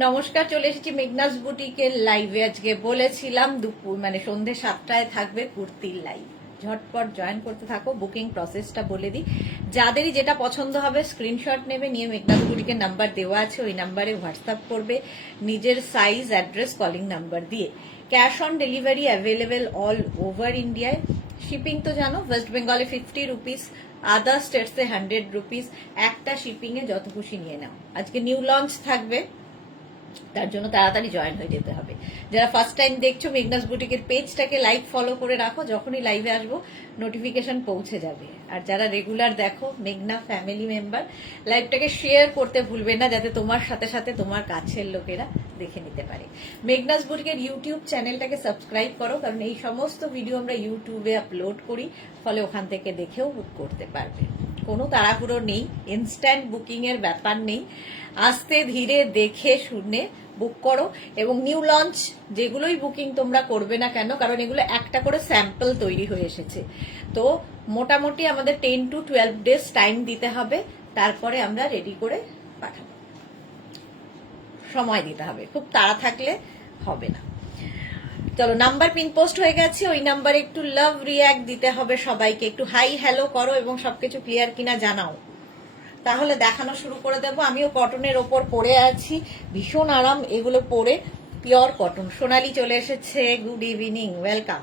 নমস্কার, চলে এসেছি মেঘনাস বুটিকের লাইভে। আজকে বলেছিলাম দুপুর সন্ধ্যে 7টায় থাকবে কুর্তির লাইভ। ঝটপট জয়েন করতে থাকো। বুকিং প্রসেসটা বলে দিই, যাদেরই যেটা পছন্দ হবে স্ক্রিনশট নেবে, নিয়ে মেঘনাস বুটিকের নাম্বার দেওয়া আছে, ওই নাম্বারে হোয়াটসঅ্যাপ করবে নিজের সাইজ, অ্যাড্রেস, কলিং নাম্বার দিয়ে। Cash on delivery available all over ইন্ডিয়ায়। শিপিং তো জানো, ওয়েস্ট বেঙ্গলে 50 রুপিস, আদার স্টেটসে 100 রুপিস। একটা শিপিং এ যত খুশি নিয়ে নাও। আজকে নিউ লঞ্চ থাকবে, তার জন্য তাড়াতাড়ি জয়েন হয়ে যেতে হবে। যারা ফার্স্ট টাইম দেখছো, মেঘনাস বুটিকের পেজটাকে লাইক ফলো করে রাখো, যখনই লাইভে আসবো নোটিফিকেশন পৌঁছে যাবে। আর যারা রেগুলার দেখো, মেঘনা ফ্যামিলি মেম্বার, লাইভটাকে শেয়ার করতে ভুলবে না, যাতে তোমার সাথে সাথে তোমার কাছের লোকেরা দেখে নিতে পারে। মেঘনাস বুটিকের ইউটিউব চ্যানেলটাকে সাবস্ক্রাইব করো, কারণ এই সমস্ত ভিডিও আমরা ইউটিউবে আপলোড করি, ফলে ওখান থেকে দেখেও বুক করতে পারবে। কোনো তাড়াহুড়ো নেই, ইনস্ট্যান্ট বুকিং এর ব্যাপার নেই। আস্তে ধীরে দেখে শুনে বুক করো। এবং নিউ লঞ্চ যেগুলোই বুকিং তোমরা করবে না কেন, কারণ এগুলো একটা করে স্যাম্পল তৈরি হয়ে এসেছে, তো মোটামুটি আমাদের 10 to 12 ডেজ টাইম দিতে হবে, তারপরে আমরা রেডি করে পাঠাবো। সময় দিতে হবে, খুব তাড়া থাকলে হবে না। চলো, নাম্বার পিন পোস্ট হয়ে গেছে, ওই নাম্বারে একটু লাভ রিয়াক্ট দিতে হবে সবাইকে। একটু হাই হ্যালো করো এবং সবকিছু ক্লিয়ার কিনা জানাও, তাহলে দেখানো শুরু করে দেবো। আমিও কটনের ওপর পরে আছি, ভীষণ আরাম এগুলো পরে, পিওর কটন। সোনালি চলে এসেছে, গুড ইভিনিং, ওয়েলকাম।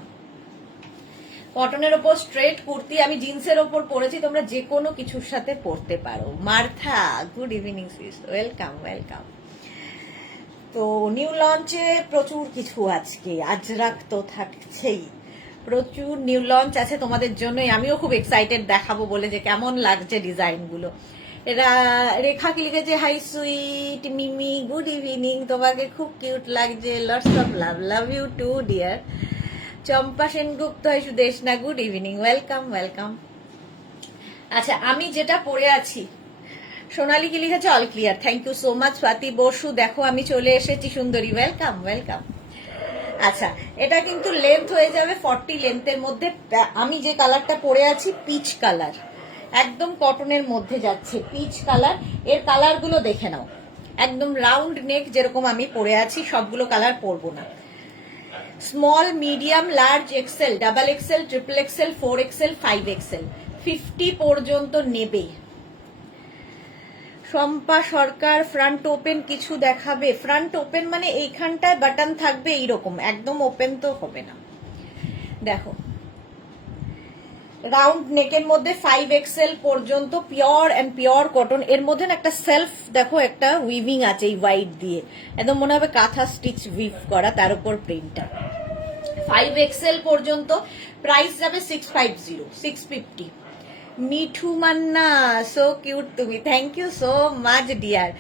কটনের ওপর স্ট্রেট কুর্তি, আমি জিন্সের ওপর পরেছি, তোমরা যে কোনো কিছুর সাথে পরতে পারো। Martha, good evening sis, welcome welcome. তো নিউ লঞ্চে প্রচুর কিছু আজকে, আজরাক তো থাকছেই, প্রচুর নিউ লঞ্চ আছে তোমাদের জন্যই। আমিও খুব এক্সাইটেড দেখাবো বলে যে কেমন লাগছে ডিজাইনগুলো। এরা রেখা কি লিখেছে, hi sweet Mimi, good evening, তোমাকে খুব কিউট লাগছে, lots of love, love you too dear. Champa Sengupta, Sudesh না, গুড ইভিনিং, ওয়েলকাম ওয়েলকাম। আচ্ছা, আমি যেটা পরে আছি, সোনালি কি লিখেছে, all clear, thank you so much. Swati Basu, দেখো আমি চলে এসেছি, সুন্দরী, ওয়েলকাম ওয়েলকাম। আচ্ছা, এটা কিন্তু লেন্থ হয়ে যাবে 40 লেন্থের মধ্যে। আমি যে কালারটা পরে আছি পিচ কালার, একদম কটনের মধ্যে যাচ্ছে, পিচ কালার। এর কালারগুলো দেখে নাও, একদম রাউন্ড নেক, যেরকম আমি পরে আছি, সবগুলো কালার পরবো না। Small, medium, large, XL, double XL, triple XL, 4XL, 5XL, 50 পর্যন্ত নেবে। শম্পা সরকার, ফ্রন্ট ওপেন কিছু দেখাবে? ফ্রন্ট ওপেন মানে এইখানটায় বাটন থাকবে এইরকম, একদম ওপেন তো হবে না। দেখো, রাউন্ড নেকের মধ্যে 5XL পর্যন্ত, পিওর এন্ড পিওর কটন। এর মধ্যে একটা সেলফ দেখো, একটা উইভিং আছে এই হোয়াইট দিয়ে, একদম মনে হবে কাঁথা স্টিচ উইভ করা, তার উপর প্রিন্টটা। 5XL পর্যন্ত, প্রাইস যাবে 650, 650। মিঠু মান্না, সো কিউট তুমি, thank you so much dear.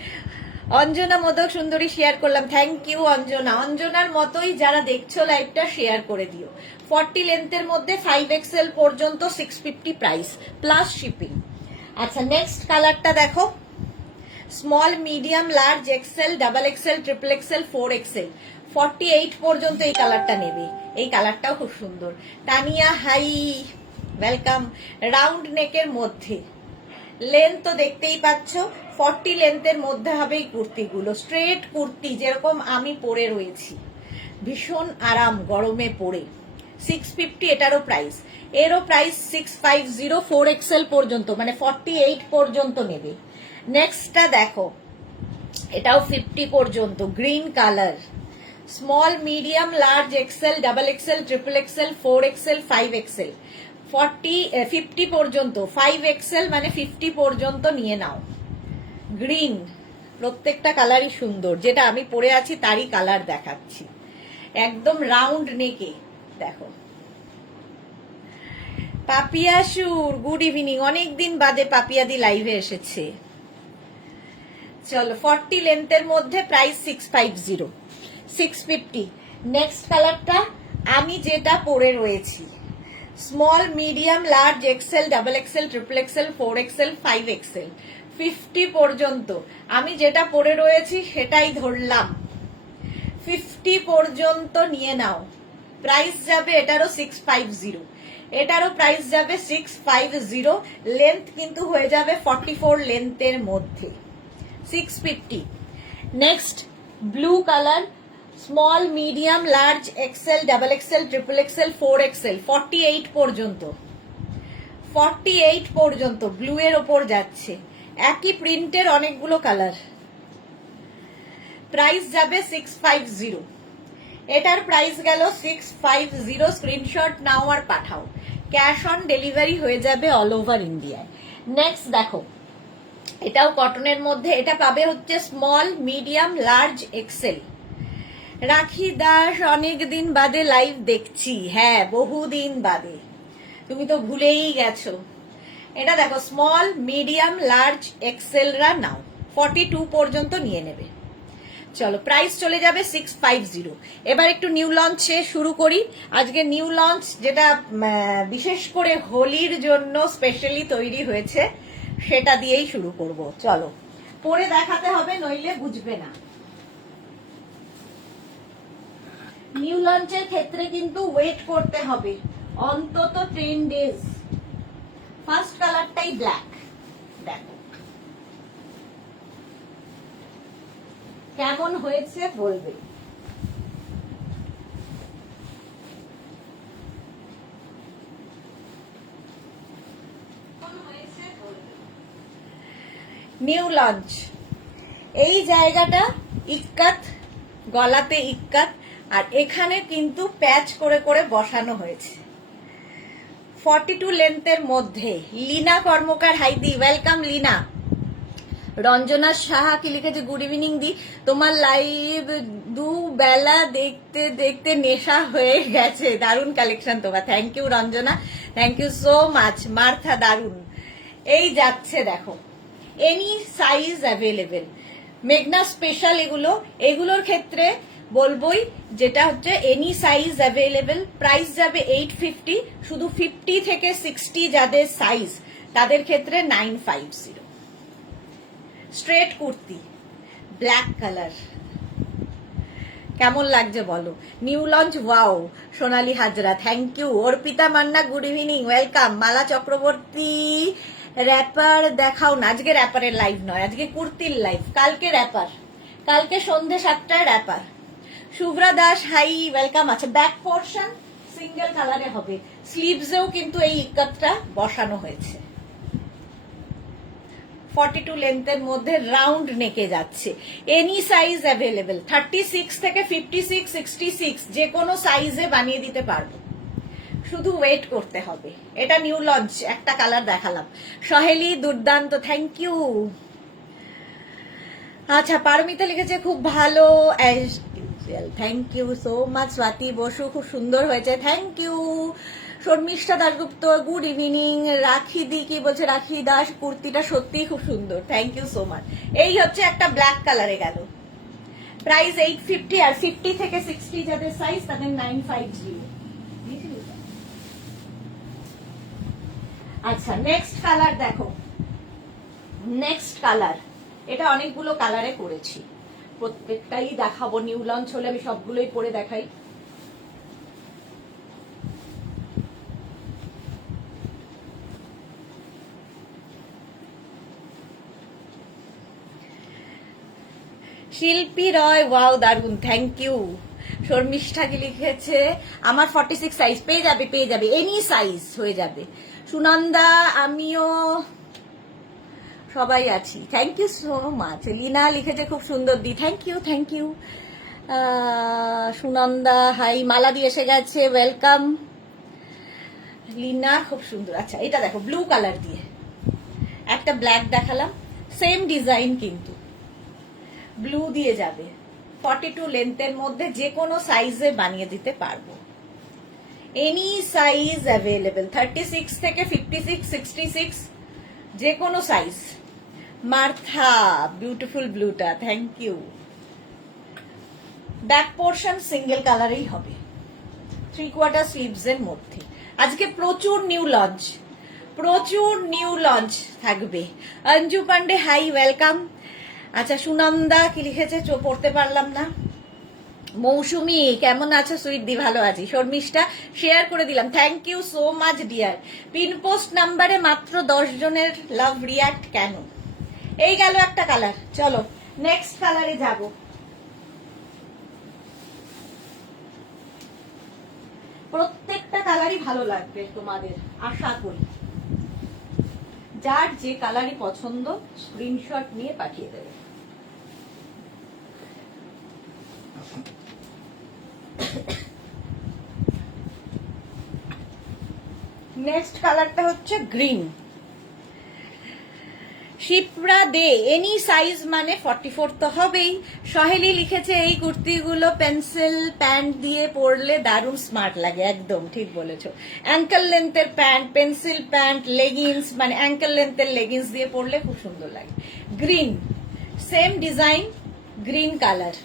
Anjana Modak সুন্দরী শেয়ার করলাম, থ্যাংক ইউ অঞ্জনা। অঞ্জনার মতোই যারা দেখছো লাইভটা শেয়ার করে দিও। 40 লেন্থের মধ্যে 5XL পর্যন্ত, 650 প্রাইস প্লাস শিপিং। আচ্ছা, নেক্সট কালারটা দেখো, small, medium, large, XL, double XL, triple XL, 4XL, 48 পর্যন্ত এই কালারটা নেবে। এই কালারটাও খুব সুন্দর। Tania, high, welcome. রাউন্ড নেকের মধ্যে, লেন্থ তো দেখতেই পাচ্ছ, 40 লেন্থের মধ্যে হবে এই কুর্তিগুলো। স্ট্রেট কুর্তি যেরকম আমি পরে রয়েছি, ভীষণ আরাম গরমে পরে। 650 এটারও প্রাইস, এরও প্রাইস 650, 4XL পর্যন্ত, মানে 48 পর্যন্ত নেবে। নেক্সটটা দেখো, এটাও 50 পর্যন্ত, green colour. Small, medium, large, XL, double XL, triple XL, 4XL, 5XL, 50 পর্যন্ত। 5XL মানে 50 পর্যন্ত নিয়ে নাও। গ্রিন, প্রত্যেকটা কালারই সুন্দর, যেটা আমি পরে আছি তারই কালার দেখাচ্ছি, একদম রাউন্ড নেকে। দেখো, পাপিয়া সুর, গুড ইভিনিং, অনেকদিন বাদে পাপিয়াদি লাইভে এসেছে। চলো, 40 লেন্থের মধ্যে, প্রাইস 650, 650। নেক্সট কালারটা আমি যেটা পরে রয়েছি, small, medium, large, XL, double XL, triple XL, 4XL, 5XL, 50 পর্যন্ত। আমি যেটা পরে রয়েছি সেটাই ধরলাম, 50 পর্যন্ত নিয়ে নাও। প্রাইস যাবে এটারও 650, এটারও প্রাইস যাবে 650। লেন্থ কিন্তু হয়ে যাবে 44 লেন্থের মধ্যে, 650। Next blue colour, small, medium, large, XL, double XL, triple XL, 4XL, 48 পর্যন্ত, 48 পর্যন্ত ব্লু এর ওপর যাচ্ছে। একই প্রিন্টের অনেকগুলো কালার। প্রাইস যাবে 650। এটার প্রাইস গেল 650। স্ক্রিনশট নাও আর পাঠাও, ক্যাশ অন ডেলিভারি হয়ে যাবে অল ওভার ইন্ডিয়ায়। নেক্সট দেখো, এটাও কটনের মধ্যে, এটা পাবে হচ্ছে স্মল, মিডিয়াম, লার্জ, এক্সেল। রাখি দাস অনেক দিন বাদে লাইভ দেখছি, হ্যাঁ বহুদিন বাদে, তুমি তো ভুলেই গেছো। এটা দেখো স্মল, মিডিয়াম, লার্জ, এক্সেলরা নাও, 42 পর্যন্ত নিয়ে নেবে। চলো প্রাইস চলে যাবে 650। এবার একটু নিউ লঞ্চে শুরু করি। আজকে নিউ লঞ্চ যেটা বিশেষ করে হোলির জন্য স্পেশালি তৈরি হয়েছে, সেটা দিয়েই শুরু করব। চলো পরে দেখাতে হবে, নইলে বুঝবে না। নিউ লঞ্চের ক্ষেত্রে কিন্তু ওয়েট করতে হবে অন্তত 10 ডেজ। ফার্স্ট কালারটাই ব্ল্যাক, দেখো কেমন হয়েছে বলবে। নিউ লঞ্চ, এই জায়গাটা ইক্কাত, গলাতে ইক্কাত, আর এখানে কিন্তু প্যাচ করে করে বসানো হয়েছে। 42 লেন্থের মধ্যে। লীনা কর্মকার, হাইদি ওয়েলকাম লীনা। রঞ্জনা সাহা কি লিখেছে, গুড ইভিনিং দি, তোমার লাইভ দুবেলা দেখতে দেখতে নেশা হয়ে গেছে, দারুণ কালেকশন তোমার। Thank you Ranjana, thank you so much. Martha দারুণ। এই যাচ্ছে দেখো, এনি সাইজ অ্যাভেলেবেল, মেঘনা স্পেশাল। এগুলোর ক্ষেত্রে বলবোই, যেটা হচ্ছে এনি সাইজ অ্যাভেলেবেল। প্রাইস যাবে 850। শুধু 50 থেকে 60 যাদের সাইজ, তাদের ক্ষেত্রে 950। স্ট্রেট কুর্তি, ব্ল্যাক কালার, কেমন লাগছে বলো। New launch, wow. Sonali Hazra, thank you. Arpita Manna, good evening, welcome. Mala Chakraborty, wrapper দেখাও না। আজকে র্যাপারের লাইভ নয়, আজকে কুর্তির লাইভ। কালকে র্যাপার, কালকে সন্ধ্যে 7টায় wrapper. Shubhra Das, hi welcome. আছে ব্যাক পোর্শন সিঙ্গেল কালারে হবে, স্লিভসেও কিন্তু এই ইক্কাতটা বসানো হয়েছে। 42 লেন্থের মধ্যে রাউন্ড নেকে যাচ্ছে। এনি সাইজ অ্যাভেলেবেল, 36 থেকে 56, 66 যে কোনো সাইজে বানিয়ে দিতে পারবো, শুধু ওয়েট করতে হবে। এটা নিউ লঞ্চ, একটা কালার দেখালাম। সহেলি দুর্দান্ত, থ্যাংক ইউ। আচ্ছা পারমিতা লিখেছে খুব ভালো, thank you so much. Swati Basu, খুব সুন্দর হয়েছে, thank you. Sharmistha Dasgupta, good evening. Rakhi দি কি বলছে, রাখি দাস কুর্তিটা সত্যিই খুব সুন্দর, থ্যাংক ইউ সো মাচ। এই হচ্ছে একটা ব্ল্যাক কালারে গেল। প্রাইস 850, আর 50 থেকে 60 যাদের সাইজ তাদের 950। আচ্ছা নেক্সট কালার দেখো, নেক্সট কালার। এটা অনেকগুলো কালারে করেছি, প্রত্যেকটাই দেখাবো। নিউ লঞ্চ হলে আমি সবগুলোই পরে দেখাই। শিল্পী রয়, ওয়াও দারুন, থ্যাংক ইউ। শর্মিষ্ঠা কি লিখেছে, আমার 46 সাইজ, পেয়ে যাবে পেয়ে যাবে, এনি সাইজ হয়ে যাবে। সুনন্দা, আমিও সবাই আছি, thank you so much. Leena লিখেছে খুব সুন্দর দি, thank you thank you. Sunanda hi, Mala দিয়ে এসে গেছে, ওয়েলকাম লীনা, খুব সুন্দর। আচ্ছা এটা দেখো ব্লু কালার দিয়ে, একটা ব্ল্যাক দেখালাম, সেম ডিজাইন কিন্তু ব্লু দিয়ে যাবে। 42 লেন্থের মধ্যে যে কোনো সাইজে বানিয়ে দিতে পারবো, এনি সাইজ অ্যাভেলেবেল। 36 থেকে 56, 66 যে কোনো সাইজ। মার্থা, বিউটিফুল ব্লুটা, thank you. Back portion single কালারেই হবে, 3/4 স্লিভস এর মধ্যে। আজকে প্রচুর নিউ লঞ্চ, প্রচুর নিউ লঞ্চ থাকবে। Anju Pandey, hi welcome. আচ্ছা সুনন্দা কি লিখেছে পড়তে পারলাম না। মৌসুমি কেমন আছো সুইট দি, ভালো আছি। শর্মিষ্ঠা শেয়ার করে দিলাম, thank you so much dear. Pin post নাম্বারে মাত্র 10 জনের লাভ রিয়াক্ট কেন? এই গেল একটা কালার। চলো নেক্সট কালারে যাব। কালারই ভালো লাগবে তোমাদের, আশা করি। যার যে কালারই পছন্দ স্ক্রিনশট নিয়ে পাঠিয়ে দেবে। নেক্সট কালারটা হচ্ছে গ্রিন। শিপ্রা দে, এনি সাইজ মানে 44 তো হবেই। সহেলি লিখেছে এই কুর্তিগুলো পেন্সিল প্যান্ট দিয়ে পরলে দারুণ স্মার্ট লাগে। একদম ঠিক বলেছো। অ্যাঙ্কেল লেন্থের প্যান্ট, পেন্সিল প্যান্ট, লেগিংস মানে অ্যাঙ্কেল লেন্থের লেগিংস দিয়ে পরলে খুব সুন্দর লাগে। Green, same design, green colour.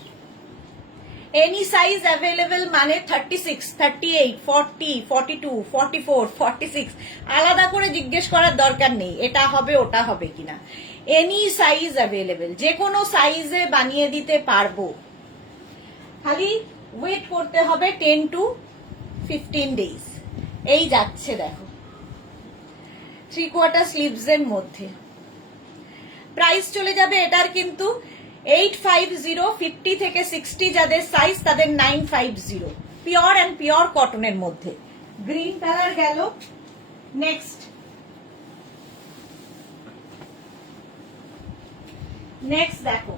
Any size available মানে 36, 38, 40, 42, 44, 46 আলাদা করে জিজ্ঞেস করার দরকার নেই এটা হবে ওটা হবে কিনা। এনি সাইজ অ্যাভেলেবেল, যে কোনো সাইজে বানিয়ে দিতে পারবো, খালি ওয়েট করতে হবে 10 to 15 ডেজ। এই যাচ্ছে দেখো 3/4 স্লিভস এর মধ্যে। প্রাইস চলে যাবে এটার কিন্তু 850, 50 থেকে 60 যাদের সাইজ তাদের 950, পিওর অ্যান্ড পিওর কটনের মধ্যে। গ্রিন কালার গেল। নেক্সট দেখো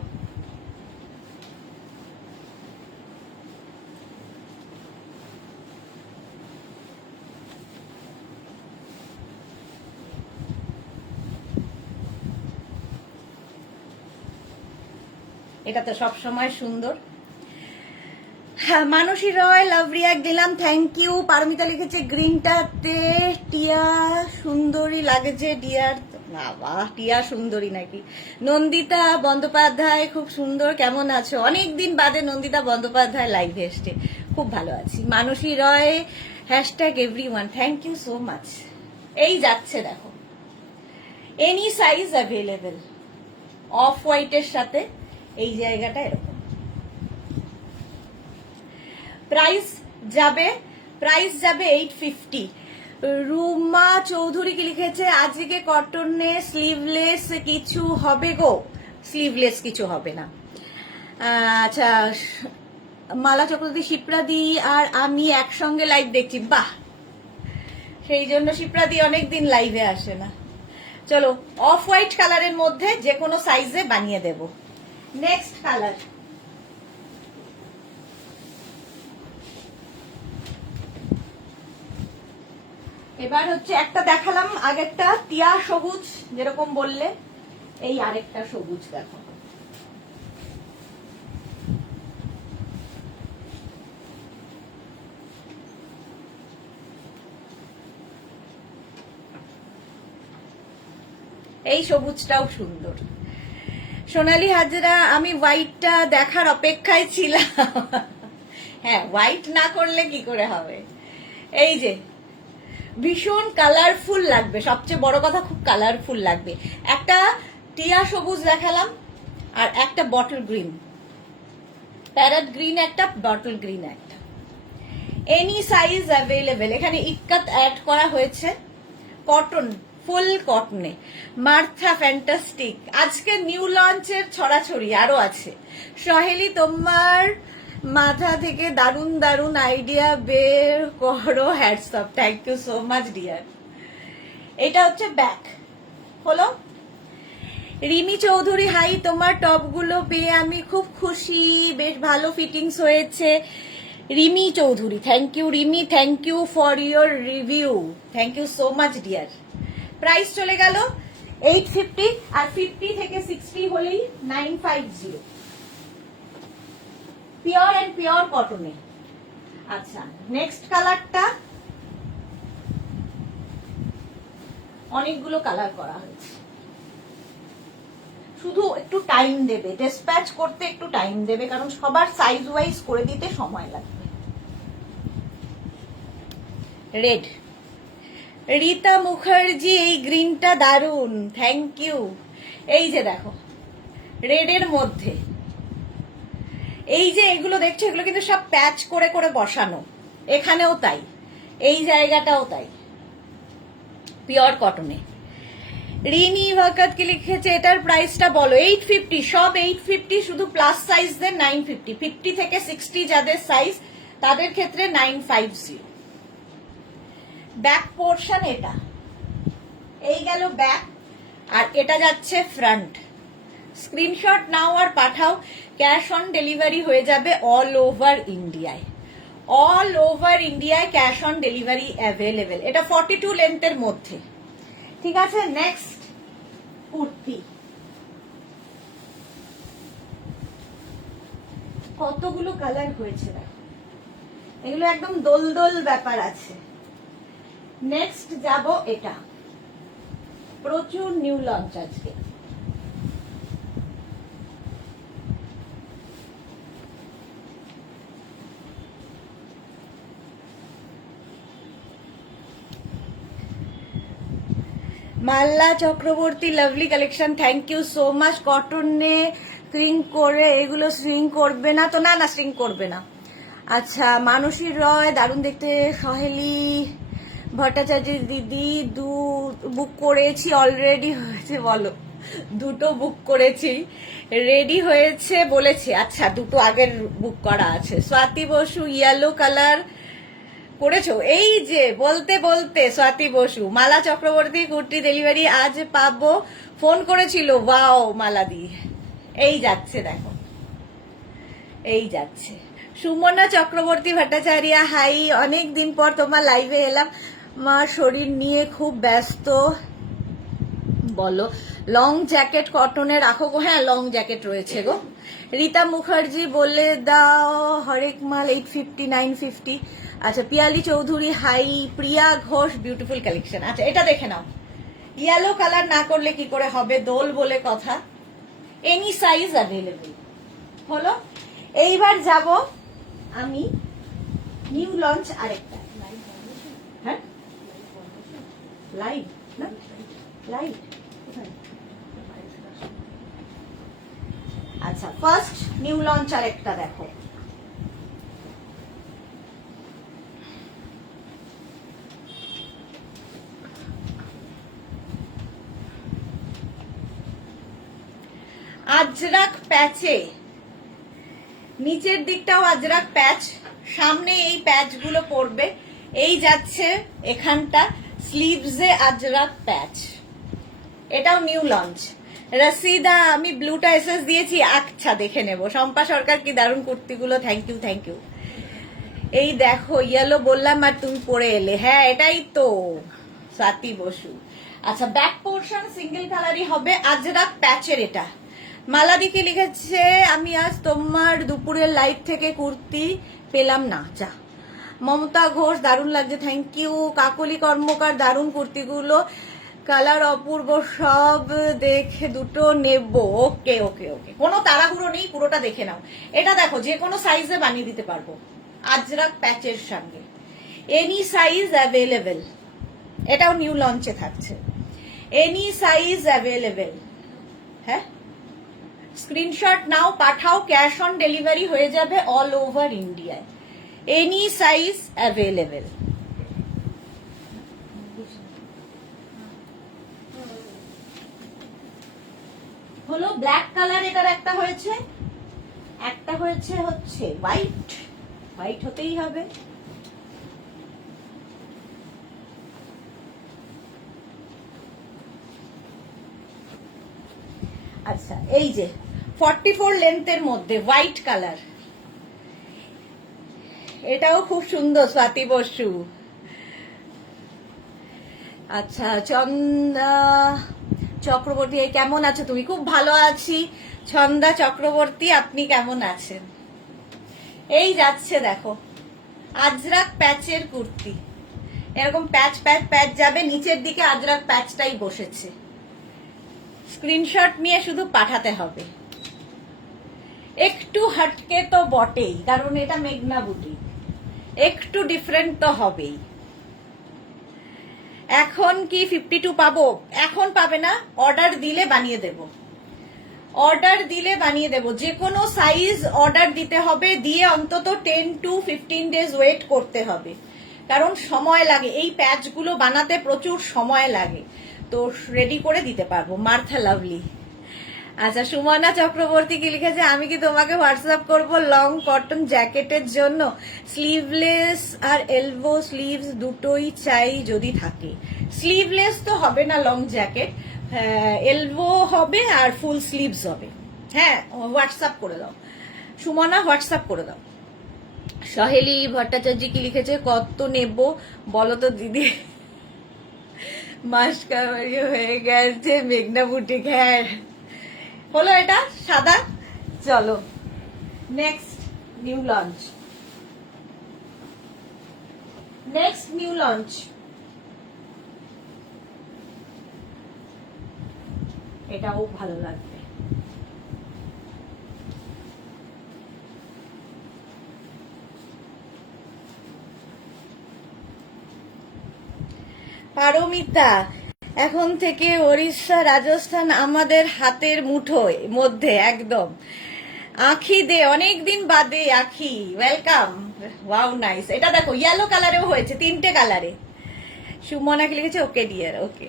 এটা তো সবসময় সুন্দর। হ্যাঁ, মানসী রয় লাভ রিয়াক্ট দিলাম, থ্যাংক ইউ। পারমিতা লিখেছে গ্রিনটাতে টিয়া সুন্দরী লাগে যে ডিয়ার, বাবা টিয়া সুন্দরী নাকি। নন্দিতা বন্দ্যোপাধ্যায় খুব সুন্দর, কেমন আছো? অনেকদিন বাদে নন্দিতা বন্দ্যোপাধ্যায় লাইভে এসছে, খুব ভালো আছি। Manasi Roy hashtag everyone, thank you so much. এই যাচ্ছে দেখো এনি সাইজ অ্যাভেলেবেল, অফ হোয়াইটের সাথে এই জায়গাটা এরকম। প্রাইস যাবে 850। রুমা চৌধুরী কি লিখেছে আজকে কটনে স্লিভলেস কিছু হবে গো? স্লিভলেস কিছু হবে না। আচ্ছা, মালা চক্রবর্তী, শিপ্রাদি আর আমি একসঙ্গে লাইভ দেখছি, বাহ, সেই জন্য শিপ্রাদি অনেকদিন লাইভে আসে না। চলো, অফ হোয়াইট কালারের মধ্যে যে কোনো সাইজে বানিয়ে দেব। নেক্সট কালার এবার হচ্ছে একটা দেখালাম, আগেরটা টিয়া সবুজ যেরকম বললে, এই আরেকটা সবুজ দেখো। এই সবুজটাও সুন্দর। সোনালী হাজরা, আমি হোয়াইটটা দেখার অপেক্ষায় ছিলাম। হ্যাঁ, হোয়াইট না করলে কি করে হবে। এই যে ভীষণ কালারফুল লাগবে, সবচেয়ে বড় কথা খুব কালারফুল লাগবে। একটা টিয়া সবুজ দেখালাম আর একটা বটল গ্রিন, প্যারট গ্রিন একটা, বটল গ্রিন একটা। এনি সাইজ অ্যাভেলেবেল, এখানে ইক্কাত অ্যাড করা হয়েছে। কটন, ফুল কটনে। মার্থা ফ্যান্টাস্টিক, আজকে নিউ লঞ্চের ছড়াছড়ি আরো আছে। সহেলি, তোমার মাথা থেকে দারুন দারুন আইডিয়া বের করো, hats off, thank you so much dear. এটা হচ্ছে ব্যাক হলো। রিমি চৌধুরী, হাই, তোমার টপগুলো পেয়ে আমি খুব খুশি, বেশ ভালো ফিটিংস হয়েছে। Rimi Chowdhury, thank you Rimi, thank you for your review, thank you so much dear. Price চলে গেল 850 আর 50 থেকে 60 হলেই 950, পিওর এন্ড পিওর কটনে। আচ্ছা, নেক্সট কালারটা, অনেকগুলো কালার করা হয়েছে, শুধু একটু টাইম দেবে, ডিসপ্যাচ করতে একটু টাইম দেবে, কারণ সবার সাইজ ওয়াইজ করে দিতে সময় লাগবে। রেড, রীতা মুখার্জি, এই গ্রিনটা দারুন, থ্যাংক ইউ। এই যে দেখো রেডের মধ্যে এই যে এগুলো দেখছো, এগুলো কিন্তু সব প্যাচ করে করে বসানো, এখানেও তাই, এই জায়গাটাও তাই, পিওর কটনে। রিনি ভাকাত কি লিখেছে এটার প্রাইসটা বলো? 850, সব 850, শুধু প্লাস সাইজদের 950, 50 থেকে 60 যাদের সাইজ তাদের ক্ষেত্রে 950। ব্যাক পোর্শন এটা, এই গেল ব্যাক, আর এটা যাচ্ছে ফ্রন্ট। স্ক্রিনশট নাও আর পাঠাও, ক্যাশ অন ডেলিভারি হয়ে যাবে অল ওভার ইন্ডিয়ায়। অল ওভার ইন্ডিয়ায় ক্যাশ অন ডেলিভারি অ্যাভেলেবেল। এটা 42 লেন্থের মধ্যে, ঠিক আছে। নেক্সট কুর্তি, কতগুলো কালার হয়েছে দেখো, এগুলো একদম দোল দোল ব্যাপার আছে। নেক্সট যাব এটা, প্রচুর নিউ লঞ্চ আজকে। Malla Chakraborty, lovely collection, thank you so much. কটনে স্ট্রিং করে, এগুলো স্ট্রিং করবে না তো? না না, স্ট্রিং করবে না। আচ্ছা, মানসী রয়, দারুণ দেখতে। সহেলি ভট্টাচার্য দিদি, বুক করেছি, অলরেডি হয়েছে বলো? দুটো বুক করেছি, রেডি হয়েছে বলেছে। আচ্ছা, দুটো আগের বুক করা আছে। স্বাতি বসু, ইয়েলো কালার করেছো? এই যে বলতে বলতে স্বাতি বসু, মালা চক্রবর্তী, কুর্তি ডেলিভারি আজ পাবো, ফোন করেছিল। ওয়াও মালাদি, এই যাচ্ছে দেখো, এই যাচ্ছে। সুমনা চক্রবর্তী ভট্টাচার্য, হাই, অনেক দিন পর তোমার লাইভে এলাম, মা শরীর নিয়ে খুব ব্যস্ত বলো। লং জ্যাকেট কটনে রাখো গো। হ্যাঁ, লং জ্যাকেট রয়েছে গো। রীতা মুখার্জি, বলে দাও হরেক মাল 850 950। আচ্ছা, পিয়ালি চৌধুরী, হাই। প্রিয়া ঘোষ, বিউটিফুল কালেকশন। আচ্ছা, এটা দেখে নাও, ইয়েলো কালার না করলে কি করে হবে, দোল বলে কথা। এনি সাইজ অ্যাভেলেবল হলো। এইবার যাব আমি নিউ লঞ্চ আরেকটা। হ্যাঁ, লাইভ না, লাইভ। আচ্ছা, ফার্স্ট নিউ লঞ্চ আরেকটা দেখো। আজরাক প্যাচে, নিচের দিকটাও আজরাক প্যাচ, সামনে এই প্যাচগুলো পড়বে, এই যাচ্ছে এখানটা, স্লিভসে আজরাক প্যাচ। এটাও নিউ লঞ্চ। রসিদা, আমি ব্লুটা এসএস দিয়েছি। আচ্ছা, দেখে নেব। শম্পা সরকার, কি দারুণ কুর্তিগুলো, থ্যাংক ইউ থ্যাংক ইউ। এই দেখো, ইয়েলো বললাম আর তুমি পরে এলে। হ্যাঁ, এটাই তো, স্বাতি বসু। আচ্ছা, ব্যাক পোর্শন সিঙ্গেল কালারই হবে, আজরাক প্যাচের এটা। মালাদিকে লিখেছে, আমি আজ তোমার দুপুরের লাইভ থেকে কুর্তি পেলাম না, যা। মমতা ঘোষ, দারুণ লাগছে, থ্যাংক ইউ। কাকলি কর্মকার, দারুণ কুর্তিগুলো, কালার অপূর্ব, সব দেখে দুটো নেব। ওকে ওকে ওকে, কোনো তাড়াহুড়ো নেই, পুরোটা দেখে নাও। এটা দেখো, যে কোনো সাইজে বানিয়ে দিতে পারবো, আজরাক প্যাচের সঙ্গে, এনি সাইজ অ্যাভেলেবেল। এটাও নিউ লঞ্চে থাকছে, এনি সাইজ অ্যাভেলেবেল। হ্যাঁ, স্ক্রিনশট নাও, পাঠাও, ক্যাশ অন ডেলিভারি হয়ে যাবে অল ওভার ইন্ডিয়ায়, এনি সাইজ অ্যাভেলেবেল। হলো ব্ল্যাক কালার, এটার একটা হয়েছে, একটা হয়েছে হচ্ছে হোয়াইট, হোয়াইট হতেই হবে। আচ্ছা, এই যে 44 লেন্থের মধ্যে হোয়াইট কালার, এটাও খুব সুন্দর, স্বাতি বসু। আচ্ছা, চন্দা চক্রবর্তী, কেমন আছো তুমি? খুব ভালো আছি। ছন্দা চক্রবর্তী, আপনি কেমন আছেন? এই যাচ্ছে দেখো, আজরাক প্যাচের কুর্তি, এরকম প্যাচ প্যাচ প্যাচ যাবে, নিচের দিকে আজরাক প্যাচটাই বসেছে। স্ক্রিনশট নিয়ে শুধু পাঠাতে হবে। একটু হটকে তো বটেই, কারণ এটা মেঘনা বুটি, একটু ডিফারেন্ট তো হবেই। এখন কি 52 পাবো? এখন পাবে না, অর্ডার দিলে বানিয়ে দেব, অর্ডার দিলে বানিয়ে দেব। যে কোনো সাইজ অর্ডার দিতে হবে, দিয়ে অন্তত 10 to 15 ডেজ ওয়েট করতে হবে, কারণ সময় লাগে, এই প্যাচগুলো বানাতে প্রচুর সময় লাগে, তো রেডি করে দিতে পারবো। মার্থা লাভলি, আচ্ছা, সুমনা চক্রবর্তী কি লিখেছে, আমি কি তোমাকে হোয়াটসঅ্যাপ করব লং কটন জ্যাকেটের জন্য? স্লিভলেস আর এলবো স্লিভস দুটোই চাই যদি থাকে। স্লিভলেস তো হবে না লং জ্যাকেট, এলবো হবে আর ফুল স্লিভস হবে। হ্যাঁ, হোয়াটসঅ্যাপ করে দাও সুমনা, হোয়াটসঅ্যাপ করে দাও। সহেলি ভট্টাচার্য কি লিখেছে, কত নেব বলো তো দিদি? মাসকাবারি হয়ে গেছে মেঘনা বুটিক। হ্যাঁ হলো, এটা সাদা। চলো next new launch, next new launch. এটাও ভালো লাগবে। পারমিতা, এখন থেকে ওড়িশা রাজস্থান আমাদের হাতের মুঠোয় মধ্যে একদম। আখি দে, অনেকদিন বাদে আখি, ওয়েলকাম। Wow nice. এটা দেখো ইয়েলো কালারেও হয়েছে, 3টে কালারে। সুমনা কি লিখেছে, ওকে ডিয়ার, ওকে।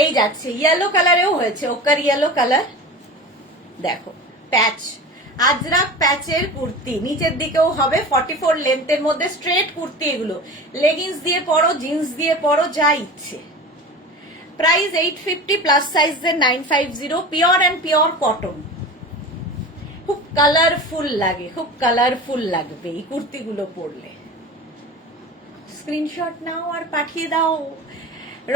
এই যাচ্ছে ইয়েলো কালারেও হয়েছে, ওকার ইয়েলো কালার। দেখো প্যাচ, আজরাক প্যাচের কুর্তি, নিচের দিকেও হবে 44 লেন্থের মধ্যে স্ট্রেট কুর্তি। এগুলো লেগিংস দিয়ে পরো, জিন্স দিয়ে পরো, যা ইচ্ছে। প্রাইস 850, প্লাস সাইজের 950, পিওর অ্যান্ড পিওর কটন। খুব কালারফুল লাগে, খুব কালারফুল লাগবে এই কুর্তিগুলো পরলে। স্ক্রিনশট নাও আর পাঠিয়ে দাও।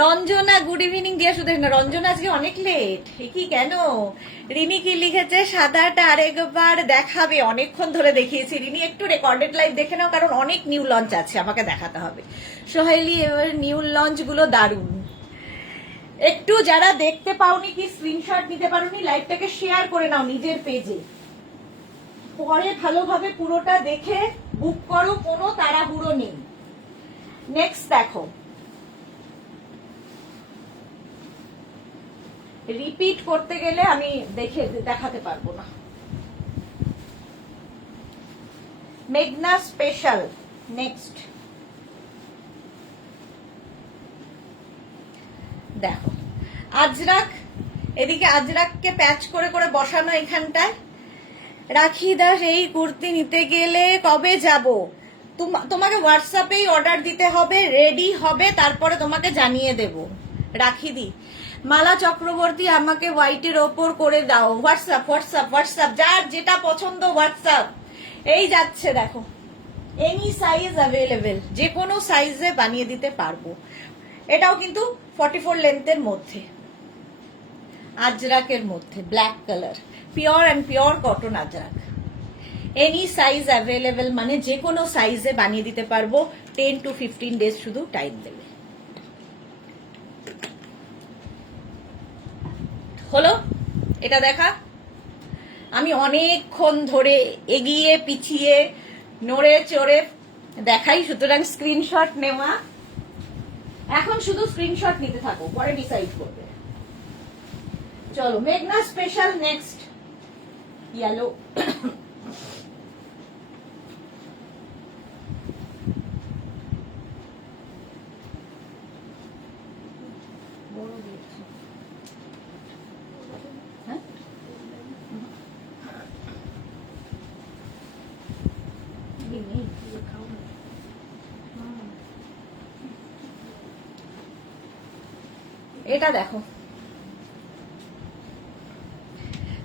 Ranjana good evening deer Sudesh. না রঞ্জনা আজকে অনেক লেট, কি কেন? রিনি কি লিখেছে, সাদাটা আরেকবার দেখাবে, অনেকক্ষণ ধরে দেখিয়েছি। রিনি একটু রেকর্ডেড লাইভ দেখে নাও, কারণ অনেক নিউ লঞ্চ আছে, আমাকে দেখাতে হবে। সোহেলি, এবার নিউ লঞ্চ গুলো দারুণ। একটু যারা দেখতে পাওনি, কি স্ক্রিনশট নিতে পারোনি, লাইভটাকে শেয়ার করে নাও নিজের পেজে, পরে ভালোভাবে পুরোটা দেখে বুক করো, কোনো তাড়াহুড়ো নেই। নেক্সট দেখো, রিপিট করতে গেলে আমি দেখাতে পারবো না। মেঘনা স্পেশাল। নেক্সট দেখো আজরাক, এদিকে আজরাককে প্যাচ করে করে বসানো এখানটায়। রাখি দাস, এই কুর্তি নিতে গেলে কবে যাব? তোমাকে হোয়াটসঅ্যাপেই অর্ডার দিতে হবে, রেডি হবে, তারপরে তোমাকে জানিয়ে দেব। রাখি দি। মালা চক্রবর্তী, আমাকে হোয়াইটের ওপর করে দাও। হোয়াটসঅ্যাপ হোয়াটসঅ্যাপ হোয়াটসঅ্যাপ, যার যেটা পছন্দ হোয়াটসঅ্যাপ। এই যাচ্ছে দেখো, এনি সাইজ অ্যাভেলেবেল, যে কোনো সাইজে বানিয়ে দিতে পারবো। এটাও কিন্তু 44 লেন্থের মধ্যে, আজরাকের মধ্যে, black colour, pure and pure cotton Ajrak. Any size available, মানে যে কোনো সাইজে বানিয়ে দিতে পারবো। 10 to 15 ডেজ শুধু টাইম দেবে। হলো, এটা দেখা। আমি অনেকক্ষণ ধরে এগিয়ে পিছিয়ে নড়ে চড়ে দেখাই, সুতরাং স্ক্রিনশট নেওয়া। এখন শুধু স্ক্রিনশট নিতে থাকো, পরে ডিসাইড করবে। চলো মেঘনা স্পেশাল নেক্সট, ইয়েলো। এটা দেখো,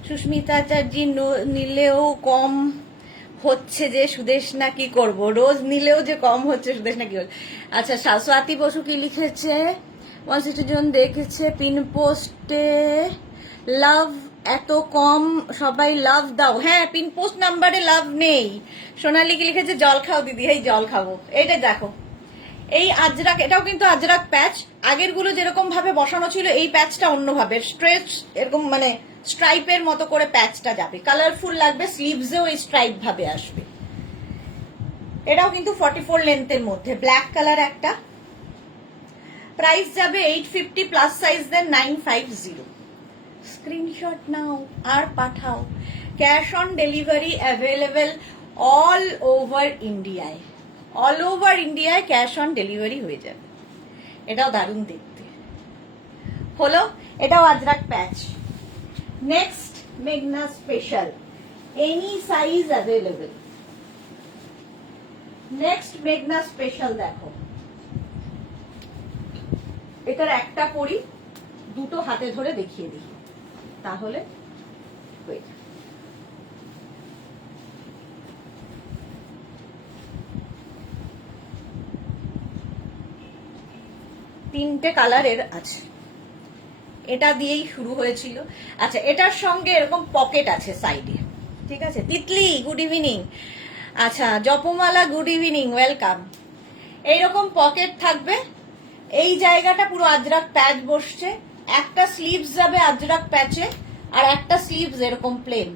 সুস্মিতা আচার্য, নিলেও কম হচ্ছে যে সুদেশ, না কি করব? রোজ নিলেও যে কম হচ্ছে সুদেশ, না কি করবো? আচ্ছা, স্বাতী বসু কি লিখেছে, 160 জন দেখেছে পিন পোস্টে, লাভ এত কম, সবাই লাভ দাও। হ্যাঁ, পিন পোস্ট নাম্বারে লাভ নেই। সোনালি কি লিখেছে, জল খাও দিদি। এই জল খাবো। এইটা দেখো, এই আজরাক, এটাও কিন্তু আজরাক প্যাচ। আগের গুলো যেরকম ভাবে বসানো ছিল, এই প্যাচটা অন্যভাবে স্ট্রেচ, এরকম মানে স্ট্রাইপের মতো করে প্যাচটা যাবে, কালারফুল লাগবে। স্লিভসেও এই স্ট্রাইপ ভাবে আসবে। এটাও কিন্তু 44 লেন্থের মধ্যে, ব্ল্যাক কালার একটা। প্রাইস যাবে 850, প্লাস সাইজ দেন 950। স্ক্রিনশট নাও আর পাঠাও। Cash on delivery available all over ইন্ডিয়ায়, অল ওভার ইন্ডিয়ায় ক্যাশ অন ডেলিভারি হয়ে যাবে। এটাও দারুণ দেখতে। হলো, এটাও আজরাক প্যাচ। নেক্সট মেঘনা special, any size available. Next মেঘনা স্পেশাল দেখো, এটার একটা পরি, দুটো হাতে ধরে দেখিয়ে দিই তাহলে হয়ে যাবে। তিনটে কালারের আছে, এটা দিয়েই শুরু হয়েছিল। আচ্ছা, এটার সঙ্গে এরকম পকেট আছে সাইডে, ঠিক আছে। Titli good evening. আচ্ছা, জপমালা গুড ইভিনিং, ওয়েলকাম। এইরকম পকেট থাকবে, এই জায়গাটা পুরো আজরাক প্যাচ বসছে, একটা স্লিভস যাবে আজরাক প্যাচে, আর একটা স্লিভস এরকম প্লেন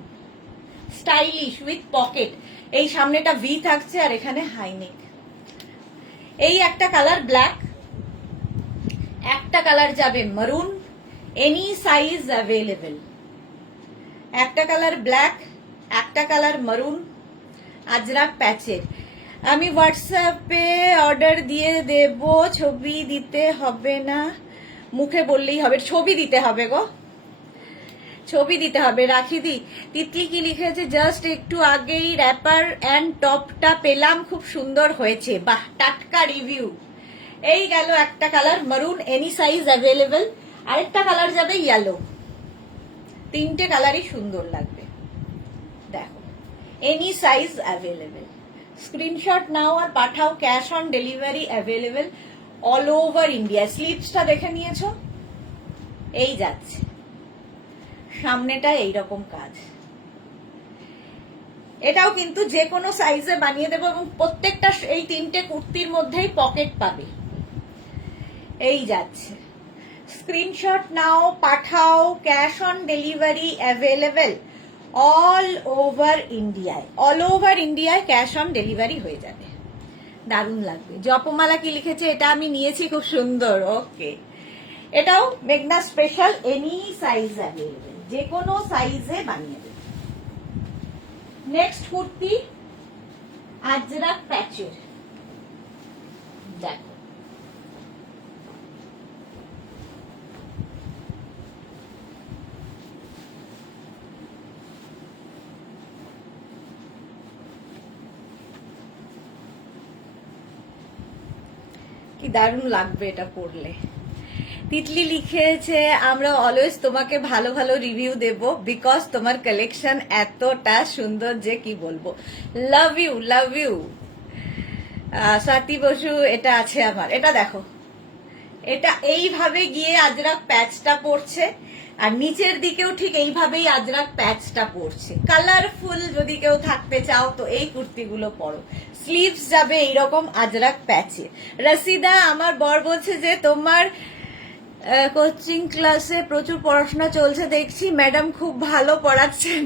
স্টাইলিশ উইথ পকেট। এই সামনেটা ভি থাকছে আর এখানে হাইনেক। এই একটা কালার ব্ল্যাক, একটা কালার যাবে মারুন, এনি সাইজ অ্যাভেলেবল। একটা কালার ব্ল্যাক, একটা কালার মারুন, আজরাক প্যাচের। আমি হোয়াটসঅ্যাপে অর্ডার দিয়ে দেব, ছবি দিতে হবে না, মুখে বললেই হবে। ছবি দিতে হবে গো, ছবি দিতে হবে। রাখি দি। তিতলি কি লিখেছে, জাস্ট একটু আগেই র্যাপার অ্যান্ড টপটা পেলাম, খুব সুন্দর হয়েছে, বাহ, টাটকা রিভিউ। এই গেল একটা colour maroon, any size available. আরেকটা কালার যাবে ইয়েলো। তিনটে কালারই সুন্দর লাগবে, দেখো, এনি সাইজ অ্যাভেলেবল। স্ক্রিনশট নাও আর পাঠাও, cash on delivery available all over India. স্লিভসটা দেখে নিয়েছো, এই যাচ্ছে, সামনেটা এইরকম কাজ। এটাও কিন্তু যে কোনো সাইজে বানিয়ে দেবো, এবং প্রত্যেকটা এই তিনটে কুর্তির মধ্যেই পকেট পাবে। এই যাচ্ছে, স্ক্রিনশট নাও, পাঠাও, cash on delivery available all over ইন্ডিয়ায়। অল ওভার ইন্ডিয়ায় ক্যাশ অন ডেলিভারি হয়ে যাবে, দারুণ লাগবে। জপমালা কি লিখেছে, এটা আমি নিয়েছি, খুব সুন্দর, ওকে। এটাও মেঘনা স্পেশাল, এনি সাইজ অ্যাভেলেবল, যে কোনো সাইজে বানিয়ে দেবে। নেক্সট কুর্তি আজরাক প্যাচের, দেখো, কি দারুণ লাগবে এটা পরলে। তিতলি লিখেছে, আমরা অলওয়েজ তোমাকে ভালো ভালো রিভিউ দেব, বিকজ তোমার কালেকশন এতটা সুন্দর যে কি বলবো। Love you, love you. Swati Basu, এটা আছে আমার, এটা দেখো, এটা এইভাবে গিয়ে আজরাক প্যাচটা পড়ছে, আর নিচের দিকেও ঠিক এইভাবেই আজরাক প্যাচটা পড়ছে। কালারফুল যদি কেউ থাকতে চাও তো এই কুর্তিগুলো পরো। স্লিভস যাবে এইরকম আজরাক প্যাচে। রসিদা, আমার বর বলছে যে তোমার কোচিং ক্লাসে প্রচুর পড়াশোনা চলছে দেখছি, ম্যাডাম খুব ভালো পড়াচ্ছেন।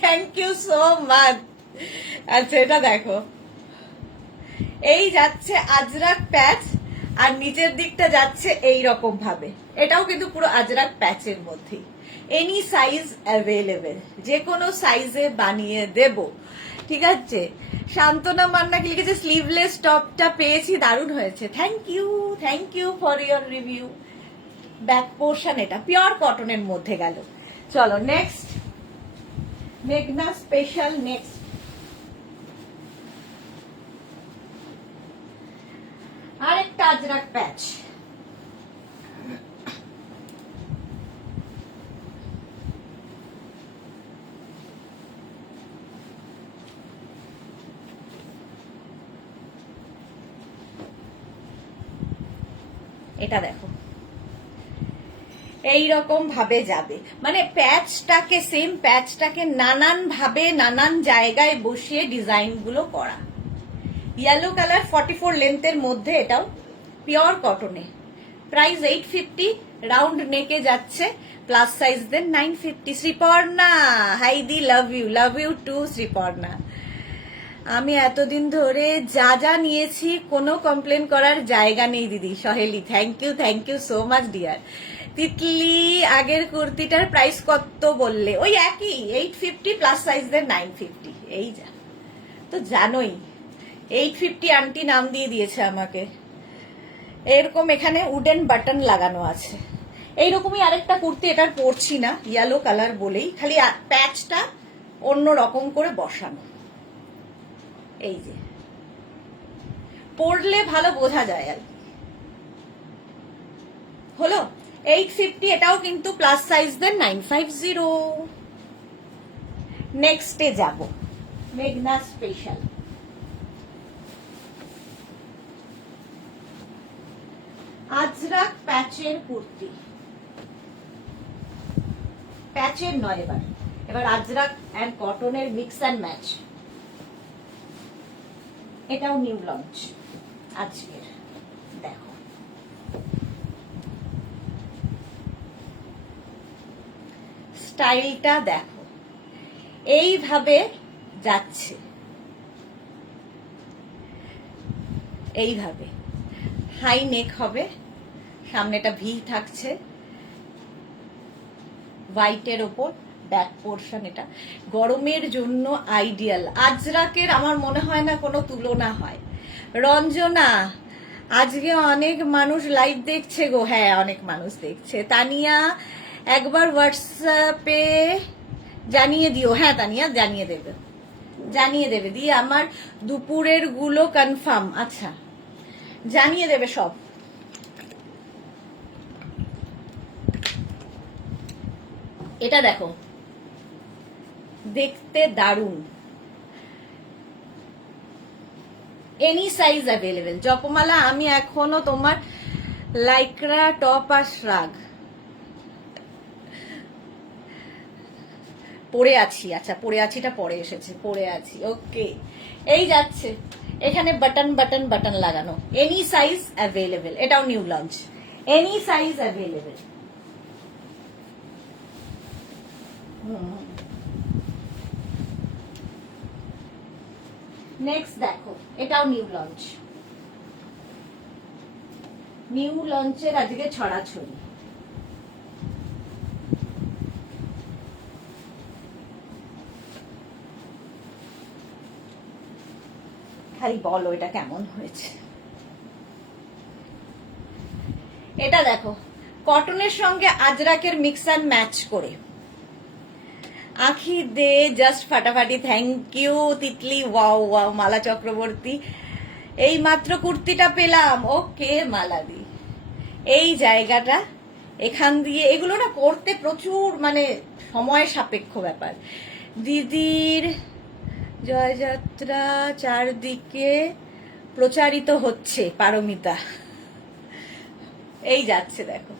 Thank you so much. আচ্ছা, এটা দেখো, এই যাচ্ছে আজরাক প্যাচ, আর নিচের দিকটা যাচ্ছে এই রকম ভাবে। এটাও কিন্তু পুরো আজরাক প্যাচের মধ্যে, এনি সাইজ অ্যাভেলেবেল, যে কোনো সাইজে বানিয়ে দেব, ঠিক আছে। শান্তনা মান্না কি লিখেছে, স্লিভলেস টপটা পেয়েছি, দারুণ হয়েছে, thank you for your review. Back portion, এটা পিওর কটনের মধ্যে গেল। চলো নেক্সট মেঘনা স্পেশাল, নেক্সট আরেকটা আজরাক প্যাচ। এটা দেখো, এইরকম ভাবে যাবে, মানে প্যাচটাকে, সেম প্যাচটাকে নানান ভাবে নানান জায়গায় বসিয়ে ডিজাইন গুলো করা। ইয়েলো কালার, 44 লেন্থের মধ্যে, এটাও পিওর কটনে। প্রাইস 850, রাউন্ড নেকে যাচ্ছে, প্লাস সাইজ দেন 950। শ্রীপর্ণা, হাইদি, লাভ ইউ টু শ্রীপর্ণা। আমি এতদিন ধরে যা যা নিয়েছি কোনো কমপ্লেন করার জায়গা নেই দিদি। Saheli, thank you so much dear. Titli, আগের কুর্তিটার প্রাইস কত বললে? ওই একই, 850 প্লাস সাইজ দেন 950। এই যা, তো জানোই 850 আন্টি নাম দিয়ে দিয়েছে আমাকে। এরকম এখানে উডেন বাটন লাগানো আছে, এইরকমই আরেকটা কুর্তি, এটার পরছি না, ইয়েলো কালার বলেই, খালি প্যাচটা অন্য রকম করে বসানো। এই যে পরলে ভালো বোঝা যায় আর হলো। 850, এটাও কিন্তু প্লাস সাইজ দেন 950। নেক্সটে যাব, মেঘনা স্পেশাল। আজরাক প্যাচের কুর্তি, প্যাচের নয়, এবার আজরাক এন্ড কটনের মিক্স অ্যান্ড ম্যাচ। এটাও নিউ লঞ্চ আজকের। দেখো স্টাইলটা দেখো, এইভাবে যাচ্ছে, এইভাবে হাই নেক হবে, সামনেটা ভি থাকছে, হোয়াইটের ওপর ব্যাক পোর্শন। এটা গরমের জন্য আইডিয়াল। আজরাকের আমার মনে হয় না কোনো তুলনা হয়। রঞ্জনা, আজকে অনেক মানুষ লাইভ দেখছে গো। হ্যাঁ, অনেক মানুষ দেখছে। তানিয়া, একবার হোয়াটসঅ্যাপে জানিয়ে দিও। হ্যাঁ তানিয়া, জানিয়ে দেবে, জানিয়ে দেবে। দিয়ে আমার দুপুরের গুলো কনফার্ম। আচ্ছা, জানিয়ে দেবে সব। এটা দেখো, দেখতে দারুণ, এনি সাইজ অ্যাভেলেবেল। জপমালা, আমি এখনো তোমার লাইক্রা টপ আর শ্রাগ পরে আছি। আচ্ছা, পরে আছিটা পরে এসেছে, পরে আছি। ওকে, এই যাচ্ছে, এখানে বাটন বাটন বাটন লাগানো, এনি সাইজ অ্যাভেলেবেল। এটাও new launch, any size available. Next দেখো, এটাও নিউ লঞ্চ। নিউ লঞ্চের আজকে ছড়াছড়ি। খালি বলো এটা কেমন হয়েছে। এটা দেখো, কটনের সঙ্গে আজরাকের মিক্স অ্যান্ড ম্যাচ করে। আখি দে জাস্ট ফাটাফাটি। Thank you Titli. Wow wow, Mala Chakraborty, এই মাত্র কুর্তিটা পেলাম। ওকে মালাদি, এই জায়গাটা এখান দিয়ে, এগুলো না করতে প্রচুর মানে সময় সাপেক্ষ ব্যাপার। দিদির জয়যাত্রা চারদিকে প্রচারিত হচ্ছে, পারমিতা। এই যাচ্ছে দেখো,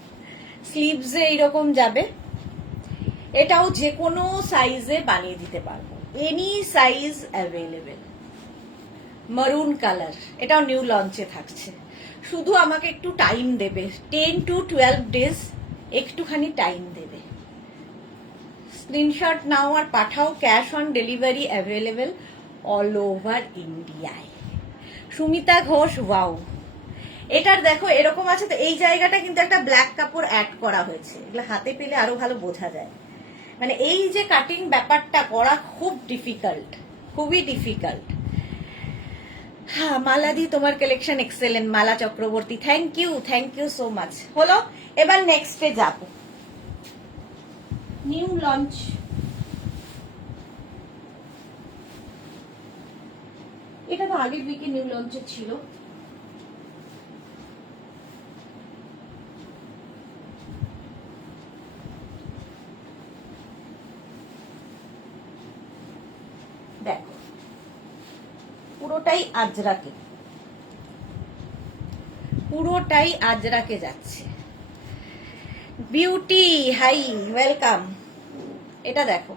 স্লিভসে এইরকম যাবে। এটাও যে কোনো সাইজে বানিয়ে দিতে পারবো, এনি সাইজ অ্যাভেলেবেল। মারুন কালার, এটাও নিউ লঞ্চে থাকছে। শুধু আমাকে একটু টাইম দেবে, 10 to 12 ডেজ, একটুখানি টাইম দেবে। স্ক্রিনশট নাও আর পাঠাও। Cash on delivery available all over ইন্ডিয়ায়। সুমিতা ঘোষ, ওয়াও। এটার দেখো এরকম আছে তো, এই জায়গাটা কিন্তু একটা ব্ল্যাক কাপড় অ্যাড করা হয়েছে। এগুলো হাতে পেলে আরো ভালো বোঝা যায়। মানে এই যে কাটিং ব্যাপারটা করা খুব ডিফিকাল্ট, খুবই ডিফিকাল্ট। হ্যাঁ মালাদি, তোমার collection excellent. Mala Chakraborty, thank you so much. হলো, এবার নেক্সটে যাব। নিউ লঞ্চ, এটা তো আগের উইকে নিউ লঞ্চে ছিল। দেখো পুরোটাই আজরাকে, পুরোটাই আজরাকে যাচ্ছে। Beauty, hi, welcome. এটা দেখো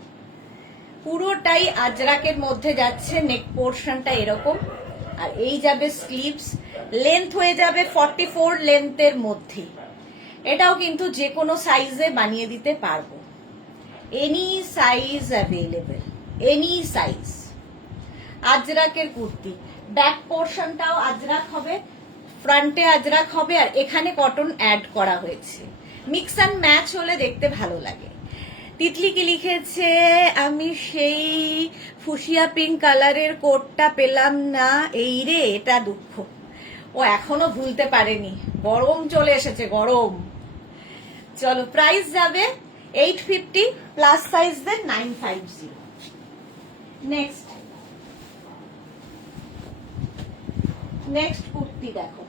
পুরোটাই আজরাকের মধ্যে যাচ্ছে। নেক পোর্শনটা এরকম, আর এই যাবে স্লিভস। লেন্থ হয়ে যাবে 44 লেন্থের মধ্যে। এটাও কিন্তু যে কোনো সাইজে বানিয়ে দিতে পারবো, any size available, any size. আজরাকের কুর্তি, ব্যাক পোর্শনটাও আজরাক হবে, ফ্রন্টে আজরাক হবে, আর এখানে কটন অ্যাড করা হয়েছে। মিক্স অ্যান্ড ম্যাচ হলে দেখতে ভালো লাগে। তিতলি কি লিখেছে, আমি সেই ফুসিয়া পিঙ্ক কালারের কোটটা পেলাম না। এই রে, এটা দুঃখ, ও এখনো ভুলতে পারেনি। গরম চলে এসেছে, গরম। চলো প্রাইস যাবে 850 প্লাস সাইজদের 950। নেক্সট কুর্তি দেখো,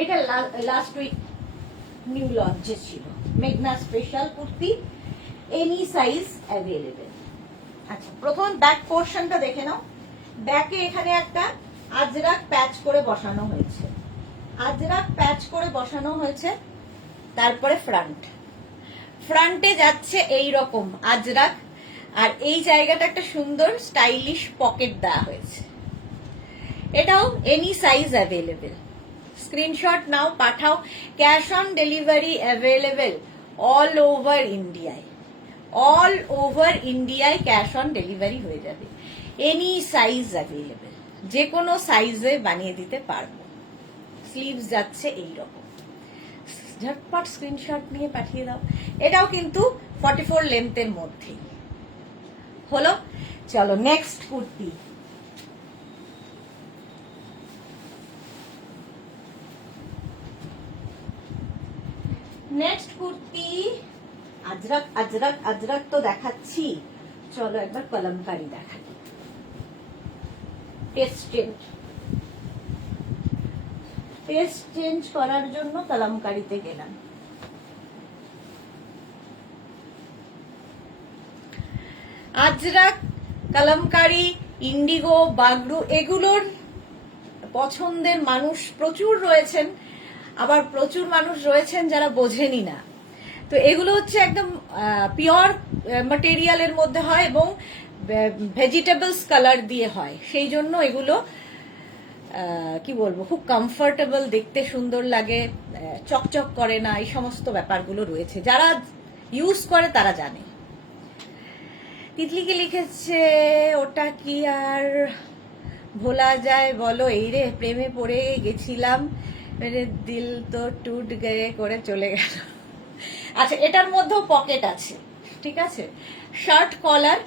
এটা লাস্ট উইক নিউ লঞ্চে ছিল, মেঘনা special kurti, any size available. আচ্ছা, প্রথম ব্যাক পোর্শনটা দেখে নাও। ব্যাকে এখানে একটা আজরাক প্যাচ করে বসানো হয়েছে, আজরাক প্যাচ করে বসানো হয়েছে। তারপরে ফ্রন্টে যাচ্ছে এই রকম আজরাক, আর এই জায়গাটা একটা সুন্দর স্টাইলিশ পকেট দেওয়া হয়েছে। এটাও এনি সাইজ অ্যাভেলেবেল। স্ক্রিনশট নাও, পাঠাও। Cash on delivery available all over ইন্ডিয়ায়, অল ওভার ইন্ডিয়ায় ক্যাশ অন ডেলিভারি হয়ে যাবে। এনি সাইজ অ্যাভেলেবেল, যে কোনো সাইজে বানিয়ে দিতে পারবো। স্লিভস যাচ্ছে এইরকম, ঝটপট স্ক্রিনশট নিয়ে পাঠিয়ে দাও। এটাও কিন্তু 44 লেন্থের মধ্যে হলো। চলো নেক্সট কুর্তি, নেক্সট কুর্তি আজরাক আজরাক আজরাক তো দেখাচ্ছি, চলো একবার কলমকারি দেখাই। টেস্ট চেঞ্জ করার জন্য কলমকারিতে গেলাম। আজরাক, কলমকারি, ইন্ডিগো, বাগরু এগুলোর পছন্দের মানুষ প্রচুর রয়েছেন, আবার প্রচুর মানুষ রয়েছেন যারা বোঝেনি না। তো এগুলো হচ্ছে একদম পিওর ম্যাটেরিয়ালের মধ্যে হয় এবং ভেজিটেবলস কালার দিয়ে হয়, সেই জন্য এগুলো কি বলবো, খুব কমফোর্টেবল, দেখতে সুন্দর লাগে, চকচক করে না, এই সমস্ত ব্যাপারগুলো রয়েছে। যারা ইউজ করে তারা জানে। তিতলি কি লিখেছে, ওটা কি আর ভোলা যায় বলো? এই রে, প্রেমে পড়ে গেছিলাম, মেরে দিল তো টুট গয়ে করে চলে গেল। আচ্ছা, এটার মধ্যেও পকেট আছে, ঠিক আছে। শার্ট কলার,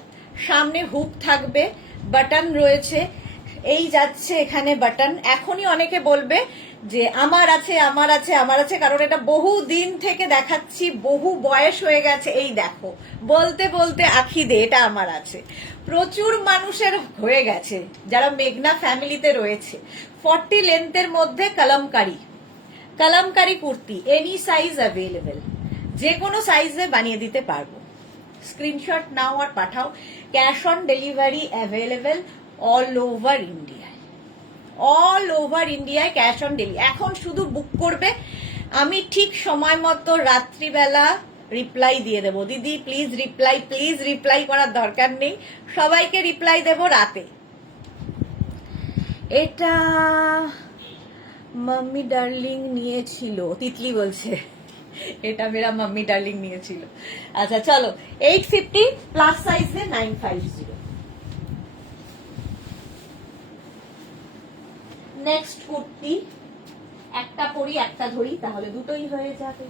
সামনে হুক থাকবে, বাটন রয়েছে, এই যাচ্ছে এখানে বাটন। এখনই অনেকে বলবে যে আমার আছে আমার আছে আমার আছে, কারণ এটা বহু দিন থেকে দেখাচ্ছি, বহু বয়স হয়ে গেছে। এই দেখো, বলতে বলতে আখি দে, এটা আমার আছে। প্রচুর মানুষের হয়ে গেছে যারা মেঘনা ফ্যামিলিতে রয়েছে। 40 লেন্থের মধ্যে Kalamkari kurti, any size available, যে কোনো সাইজে বানিয়ে দিতে পারবো। স্ক্রিনশট নাও আর পাঠাও। Cash on delivery available all over ইন্ডিয়ায়, অল ওভার ইন্ডিয়ায় ক্যাশ অন ডেলিভারি। এখন শুধু বুক করবে, আমি ঠিক সময় মতো রাত্রিবেলা রিপ্লাই দিয়ে দেবো। দিদি প্লিজ রিপ্লাই করার দরকার নেই, সবাইকে রিপ্লাই দেব রাতে। এটা মাম্মি ডার্লিং নিয়েছিল, তিতলি বলছে এটা মেরা মাম্মি ডার্লিং নিয়েছিল। আচ্ছা চলো, 850 প্লাস সাইজে 950। নেক্সট কুর্তি, একটা পরি একটা ধরি, তাহলে দুটোই হয়ে যাবে।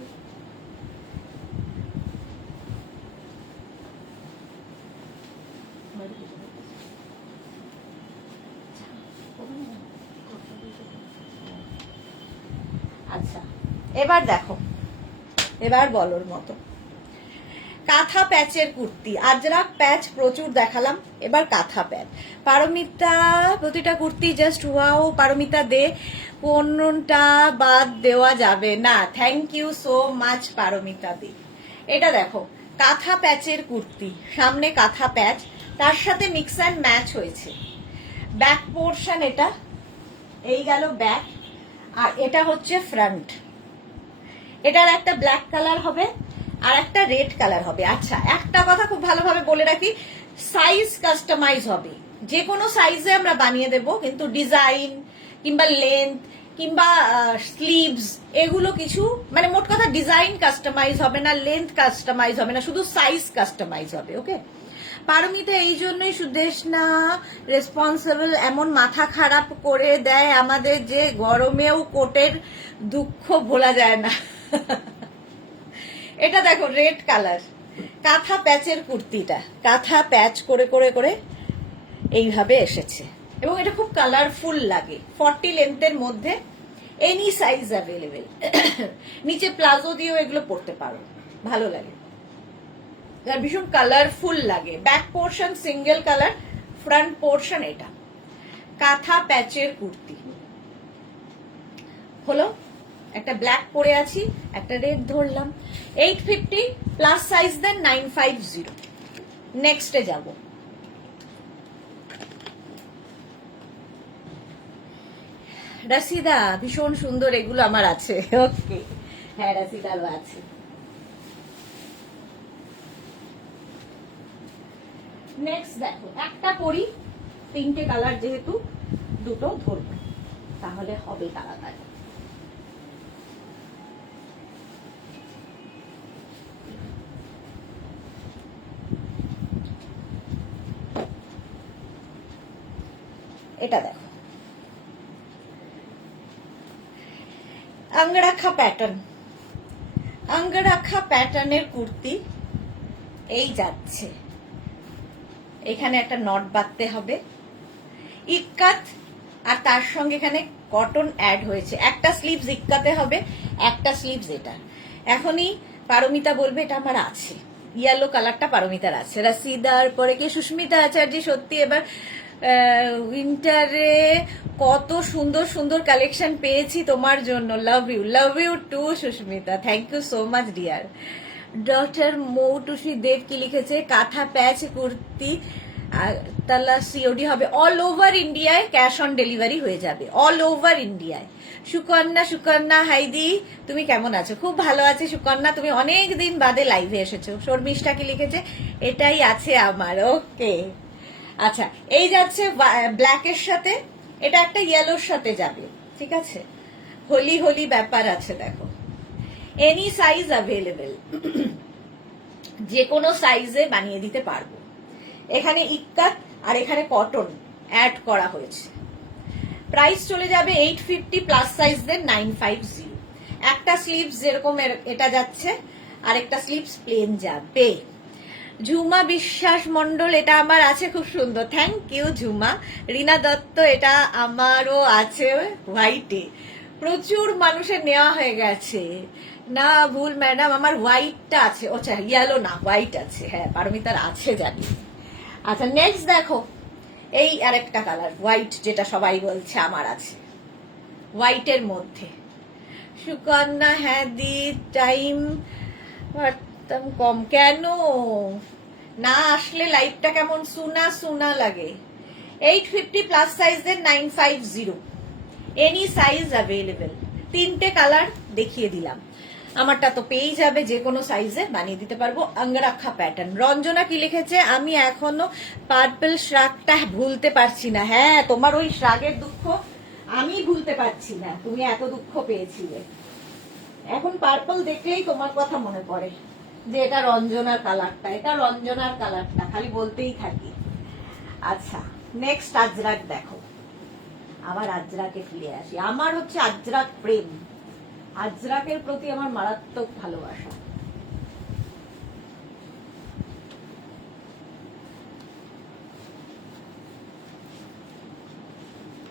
আচ্ছা, এবার দেখো, এবার বলোর মতো কাঁথা প্যাচের কুর্তি। আজরাক প্যাচ প্রচুর দেখালাম, এবার কাঁথা প্যাচ। পারমিতা, প্রতিটা কুর্তি জাস্ট ওয়াও। পারমিতা দে, কোনটা বাদ দেওয়া যাবে না। Thank you so much Paromita De. এটা দেখো, কাঁথা প্যাচের কুর্তি, সামনে কাঁথা প্যাচ, তার সাথে মিক্স অ্যান্ড ম্যাচ হয়েছে। ব্যাক পোর্শন এটা, এই গেল ব্যাক, আর এটা হচ্ছে ফ্রন্ট। এটার একটা ব্ল্যাক কালার হবে আর একটা রেড কালার হবে। আচ্ছা, একটা কথা খুব ভালোভাবে বলে রাখি, সাইজ কাস্টমাইজ হবে, যে কোনো সাইজে আমরা বানিয়ে দেব, কিন্তু ডিজাইন কিংবা লেন্থ কিংবা স্লিভস এগুলো কিছু, মানে মোট কথা ডিজাইন কাস্টমাইজ হবে না, লেন্থ কাস্টমাইজ হবে না, শুধু সাইজ কাস্টমাইজ হবে। ওকে, পারমিতা এই জন্যই সুদেশ না রেসপন্সিবল, এমন মাথা খারাপ করে দেয় আমাদের যে গরমেও কোটের দুঃখ ভোলা যায় না। এটা দেখো, রেড কালার, কাঁথা প্যাচের কুর্তিটা, কাঁথা প্যাচ করে করে করে এইভাবে এসেছে। এবং এটা খুব কালারফুল লাগে। 40 লেন্থের মধ্যে, এনি সাইজ অ্যাভেলেবেল। নিচে প্লাজো দিয়েও এগুলো পরতে পারো, ভালো লাগে, ভীষণ কালারফুল লাগে। Back portion single colour, front portion এটা। কাঁথা প্যাচের কুর্তি হলো, একটা ব্ল্যাক পরে আছি, একটা রেড ধরলাম। 850 প্লাস সাইজ দেন 950। নেক্সটে যাব। রাশিদা ভীষণ সুন্দর, এগুলো আমার আছে। ওকে, হ্যাঁ রাশিদারও আছে। নেক্সট দেখো, একটা পরি, 3টে কালার যেহেতু, দুটো ধরবো, তাহলে হবে তাড়াতাড়ি। এটা দেখো, অঙ্গরাখা প্যাটার্ন, অঙ্গরাখা প্যাটার্নের কুর্তি। এই যাচ্ছে, এখানে একটা নট বাঁধতে হবে, ইক্কাত, আর তার সঙ্গে এখানে কটন অ্যাড হয়েছে। একটা স্লিভস ইক্কাতে হবে, একটা স্লিভস এটা। এখনই পারমিতা বলবে এটা আমার আছে, ইয়েলো কালারটা পারমিতার আছে। রাশিদার পরে কি সুস্মিতা আচার্য, সত্যি এবার উইন্টারে কত সুন্দর সুন্দর কালেকশন পেয়েছি তোমার জন্য। Love you too Susmita, thank you so much dear. Doctor Moutusi Deb কি লিখেছে, কাঁথা প্যাচ কুর্তি তালা সিওডি হবে অল ওভার ইন্ডিয়ায়, ক্যাশ অন ডেলিভারি হয়ে যাবে অল ওভার ইন্ডিয়ায়। সুকন্যা হাইদি, তুমি কেমন আছো? খুব ভালো আছি সুকন্যা, তুমি অনেক দিন বাদে লাইভে এসেছো। শর্মিষ্ঠা কি লিখেছে, এটাই আছে আমার। ওকে, আচ্ছা, এই যাচ্ছে ব্ল্যাকের সাথে, এটা একটা ইয়েলোর সাথে যাবে, ঠিক আছে। হোলি হোলি ব্যাপার আছে, দেখো এনি সাইজ অ্যাভেলেবেল, যে কোনো সাইজে বানিয়ে দিতে পারবো। এখানে ইক্কাত আর এখানে কটন অ্যাড করা হয়েছে। প্রাইস চলে যাবে 850 প্লাস সাইজ দেন 950। একটা স্লিভস যেরকম এটা যাচ্ছে, আর একটা স্লিভস প্লেন যাবে। ঝুমা বিশ্বাস মন্ডল, এটা আমার আছে, খুব সুন্দর, থ্যাংক ইউ ঝুমা। রীনা দত্ত, এটা আমারও আছে হোয়াইটে, প্রচুর মানুষের নেওয়া হয়ে গেছে। না ভুল ম্যাডাম, আমার হোয়াইটটা আছে, আচ্ছা ইয়েলো না হোয়াইট আছে, হ্যাঁ পারমিতার আছে জানি। আচ্ছা নেক্সট দেখো, এই আরেকটা কালার হোয়াইট, যেটা সবাই বলছে আমার আছে, হোয়াইটের মধ্যে। সুকন্যা, হ্যাঁ দি টাইম কম কেন, না আসলে লাইভটা কেমন সুনা সুনা লাগে। 850 plus size then 950, any size available. 3টে কালার দেখিয়ে দিলাম, আমারটা তো পেয়ে যাবে, যে কোনো সাইজে বানিয়ে দিতে পারবো। অঙ্গরাখা প্যাটার্ন। রঞ্জনা কি লিখেছে, আমি এখনো পার্পল শ্রাগটা ভুলতে পারছি না। হ্যাঁ, তোমার ওই শ্রাগের দুঃখ আমি ভুলতে পারছি না, তুমি এত দুঃখ পেয়েছিলে। এখন পার্পল দেখলেই তোমার কথা মনে পড়ে যে এটা রঞ্জনার কালারটা, এটা রঞ্জনার কালারটা, খালি বলতেই থাকি। আচ্ছা নেক্সট আজরাক দেখো, আবার আজরাকে ফিরে আসি। আমার হচ্ছে আজরাক প্রেম, আজরাকের প্রতি আমার মারাত্মক ভালোবাসা।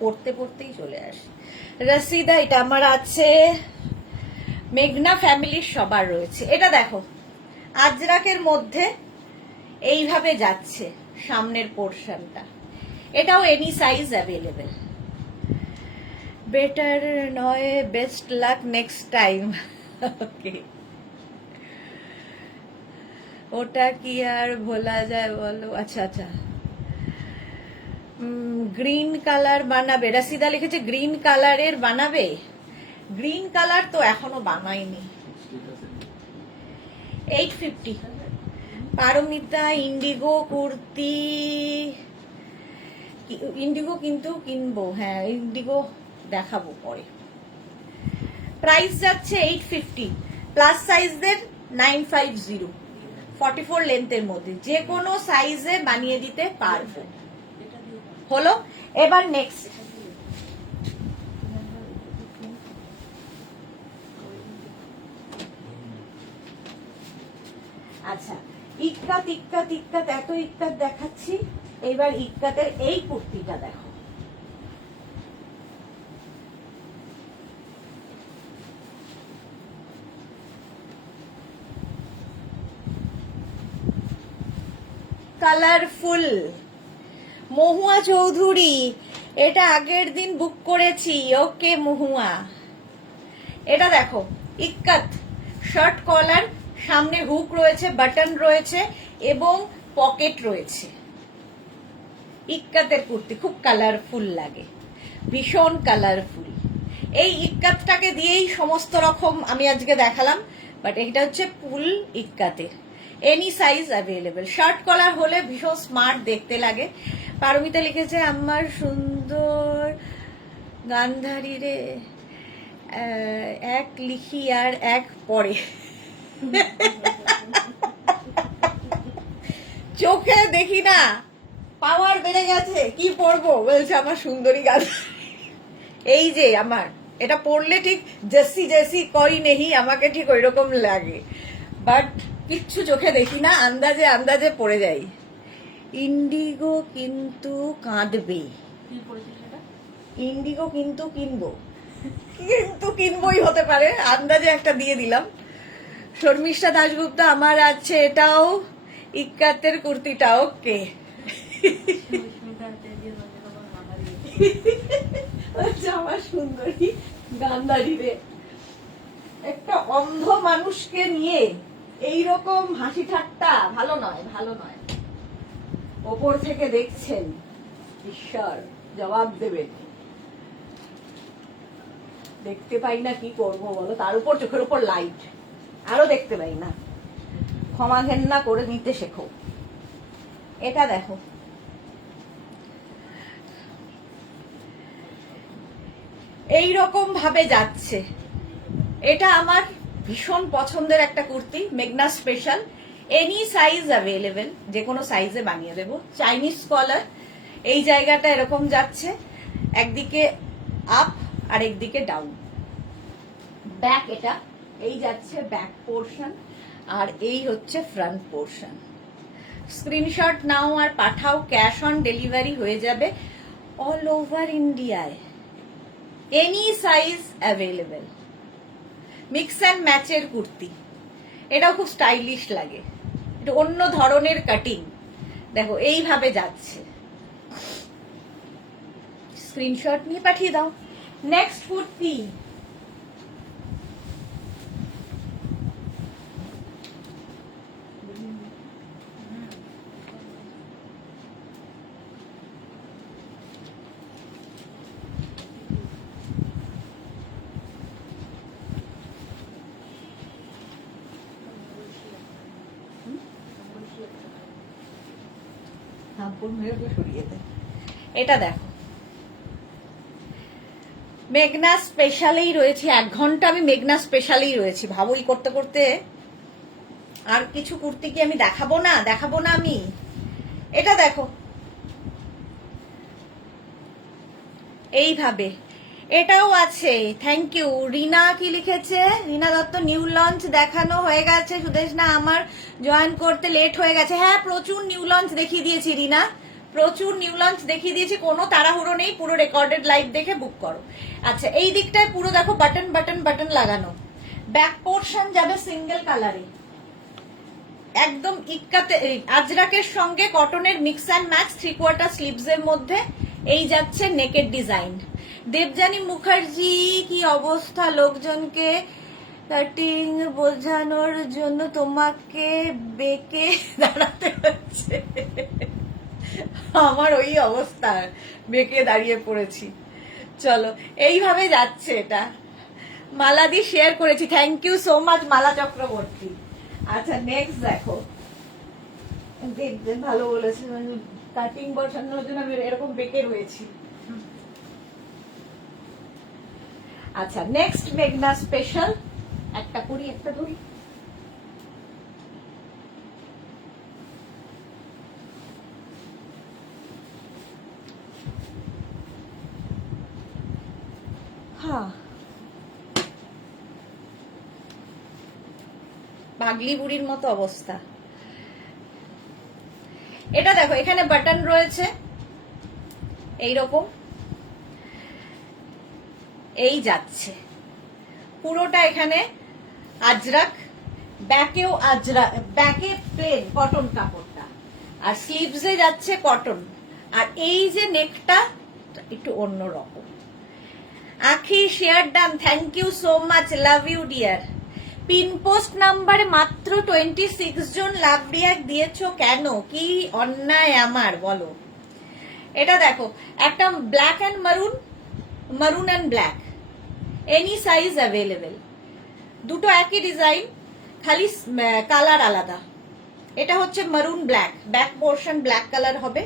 পড়তে পড়তেই চলে আসে। রসিদা, এটা আমার আছে, মেঘনা ফ্যামিলির সবার রয়েছে। এটা দেখো, আজরাকের মধ্যে এইভাবে যাচ্ছে সামনের পোর্শনটা, এটাও এনি সাইজ অ্যাভেলেবেল। বেটার নয়, বেস্ট লাক নেক্সট টাইম। ওকে, ওটা কি আর ভোলা যায় বলো। আচ্ছা আচ্ছা, গ্রিন কালার বানাবে, রাশিদা লিখেছে গ্রিন কালারের বানাবে। গ্রিন কালার তো এখনো বানাইনি। 850। পারমিতা, ইন্ডিগো কুর্তি, ইন্ডিগো কিন্তু কিনবো, হ্যাঁ ইন্ডিগো দেখাবো পরে। প্রাইস যাচ্ছে 850, প্লাস সাইজদের 950, 44 লেন্থের মধ্যে, যে কোনো সাইজে বানিয়ে দিতে পারবো। হলো, এবার নেক্সট আচ্ছা, ইক্কাত ইক্কাত ইক্কাত, এত ইক্কাত দেখাচ্ছি, এবার ইক্কাতের এই কুর্তিটা দেখো, কালারফুল। মহুয়া চৌধুরী, এটা আগের দিন বুক করেছি। ওকে মহুয়া, এটা দেখো ইক্কাত শার্ট কলার, সামনে হুক রয়েছে, বাটন রয়েছে এবং পকেট রয়েছে। ইক্কাতের কুর্তি খুব কালারফুল লাগে, ভীষণ কালারফুল। এই ইক্কাতটাকে দিয়েই সমস্ত রকম আমি আজকে দেখালাম, বাট এটা হচ্ছে ফুল ইক্কাতের। Any size available. Shirt collar হলে ভীষণ স্মার্ট দেখতে লাগে। পারমিতা লিখেছে আমার সুন্দর গান্ধারী রে, এক লিখি আর এক পরে। চোখে দেখি না, পাওয়ার বেড়ে গেছে, কি পরবো বলছে আমার সুন্দরী গান্ধারী। এই যে আমার এটা পরলে ঠিক জেসি জেসি করি নেহি, আমাকে ঠিক ওই রকম লাগে, বাট কিচ্ছু চোখে দেখি না, আন্দাজে আন্দাজে পড়ে যাই। ইন্ডিগো কিন্তু কাঁদবে, ইন্ডিগো কিন্তু কিনবো, কিন্তু কিনবই হতে পারে, আন্দাজে একটা দিয়ে দিলাম। শর্মিষ্ঠা দাশগুপ্ত, আমার আছে এটাও ইক্কাতের কুর্তিটা। ওকে, আমার সুন্দরী গান্ধারী রে, একটা অন্ধ মানুষকে নিয়ে এইরকম হাসি ঠাট্টা ভালো নয়, ভালো নয়। ওপর থেকে দেখছেন, ঈশ্বর জবাব দেবেন। দেখতে পাই না, কি করবো বলো, তার উপর চোখের উপর লাইট, আরো দেখতে পাই না। ক্ষমা ঘেন্না করে নিতে শেখো। এটা দেখো, এই রকম ভাবে যাচ্ছে। এটা আমার ভীষণ পছন্দের একটা কুর্তি, মেঘনা স্পেশাল। এনি সাইজ অ্যাভেলেবেল, যে কোনো সাইজে বানিয়ে দেবো। চাইনিজ কলার, এই জায়গাটা এরকম যাচ্ছে, একদিকে আপ আর একদিকে ডাউন। ব্যাক, এটা এই যাচ্ছে ব্যাক পোর্শন, আর এই হচ্ছে ফ্রন্ট পোর্শন। স্ক্রিনশট নাও আর পাঠাও, ক্যাশ অন ডেলিভারি হয়ে যাবে অল ওভার ইন্ডিয়ায়। Any size available. Mix and ম্যাচের কুর্তি, এটাও খুব স্টাইলিশ লাগে, এটা অন্য ধরনের কাটিং। দেখো এইভাবে যাচ্ছে, স্ক্রিনশট নিয়ে পাঠিয়ে দাও। নেক্সট কুর্তি, এটা দেখো মেঘনা স্পেশালেই রয়েছে। 1 ঘন্টা আমি মেঘনা স্পেশালেই রয়েছি, ভাবুই করতে করতে। আর কিছু কুর্তি কি আমি দেখাবো না, দেখাবো না আমি। এটা দেখো এইভাবে, এটাও আছে। Thank you. রিনা কি লিখেছে, রিনা দত্ত, নিউ লঞ্চ দেখানো হয়ে গেছে সুদেশনা, আমার জয়েন করতে লেট হয়ে গেছে। হ্যাঁ, প্রচুর নিউ লঞ্চ দেখিয়ে দিয়েছি রিনা, প্রচুর নিউ লঞ্চ দেখিয়ে দিয়েছি, কোনো তাড়াহুড়ো নেই, পুরো রেকর্ডেড লাইভ দেখে বুক করো। আচ্ছা, এই দিকটায় পুরো দেখো বাটন বাটন বাটন লাগানো। ব্যাক পোর্শন যাবে সিঙ্গেল কালারে, একদম ইক্কাতে আজরাকের সঙ্গে কটনের মিক্স অ্যান্ড ম্যাচ, 3/4 স্লিভস এর মধ্যে। এই যাচ্ছে নেকের ডিজাইন। দেবযানী মুখার্জি, কি অবস্থা? লোকজনকে কাটিং বোঝানোর জন্য তোমাকে বেঁকে দাঁড়াতে হচ্ছে। আমার ওই অবস্থা, বেঁকে দাঁড়িয়ে পড়েছি। চলো, এইভাবে যাচ্ছে এটা। মালাদি শেয়ার করেছি, থ্যাংক ইউ সো মাচ মালা চক্রবর্তী। আচ্ছা, নেক্সট দেখো, ভালো বলেছে, কাটিং বসানোর জন্য আমি এরকম বেঁকে রয়েছি। আচ্ছা, নেক্সট মেঘনা স্পেশাল, একটা করি একটা ধরি। হ্যাঁ, পাগলি বুড়ির মতো অবস্থা। এটা দেখো, এখানে বাটন রয়েছে এইরকম, এই যাচ্ছে পুরোটা এখানে আজরাক, ব্যাকেও আজরাক, ব্যাকে প্লেন কটন কাপড়টা, আর স্লিভসে যাচ্ছে কটন। আর এই যে নেকটা একটু অন্যরকম। Akhi share done, thank you so much, love you dear. Pin post নাম্বারে মাত্র 26 জন লাভ রিয়াক্ট দিয়েছো কেন? কি অন্যায় আমার বলো। এটা দেখো, একটা ব্ল্যাক অ্যান্ড মারুন, মারুন and black, any size available, দুটো একই ডিজাইন, খালি কালার আলাদা। এটা হচ্ছে মারুন black, back portion black colour হবে,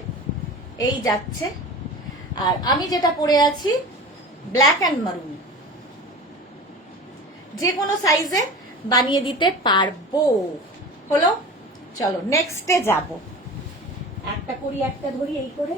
এই যাচ্ছে। আর আমি যেটা পরে আছি ব্ল্যাক অ্যান্ড মারুন, যে কোনো সাইজে বানিয়ে দিতে পারবো। হলো, চলো নেক্সটে যাব। একটা করি, একটা ধরি, এই করে।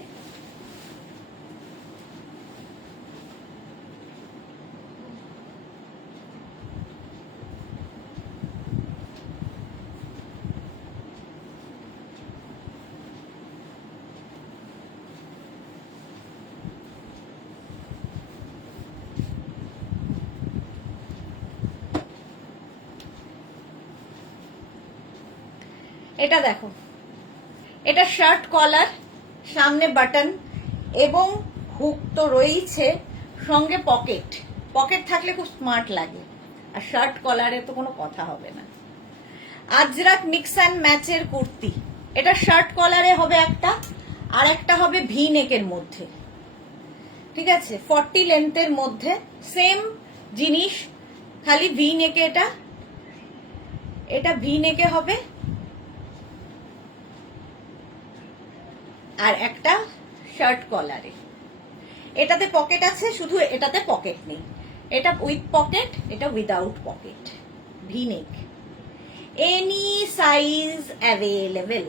এটা দেখো, এটা শার্ট কলার, সামনে বাটন এবং হুক তো রয়েছে, সঙ্গে পকেট। পকেট থাকলে খুব স্মার্ট লাগে, আর শার্ট কলারে তো কোনো কথা হবে না। আজরাক মিক্স অ্যান্ড ম্যাচের কুর্তি, এটা শার্ট কলারে হবে একটা, আর একটা হবে ভি নেকের মধ্যে, ঠিক আছে? 40 লেন্থের মধ্যে সেম জিনিস, খালি ভি নেকে। এটা ভি নেকে হবে, আর একটা শার্ট কলারে। এটাতে পকেট আছে, শুধু এটাতে পকেট নেই। এটা উইথ পকেট, এটা উইদাউট পকেট, ভি নেক, এনি সাইজ অ্যাভেলেবেল,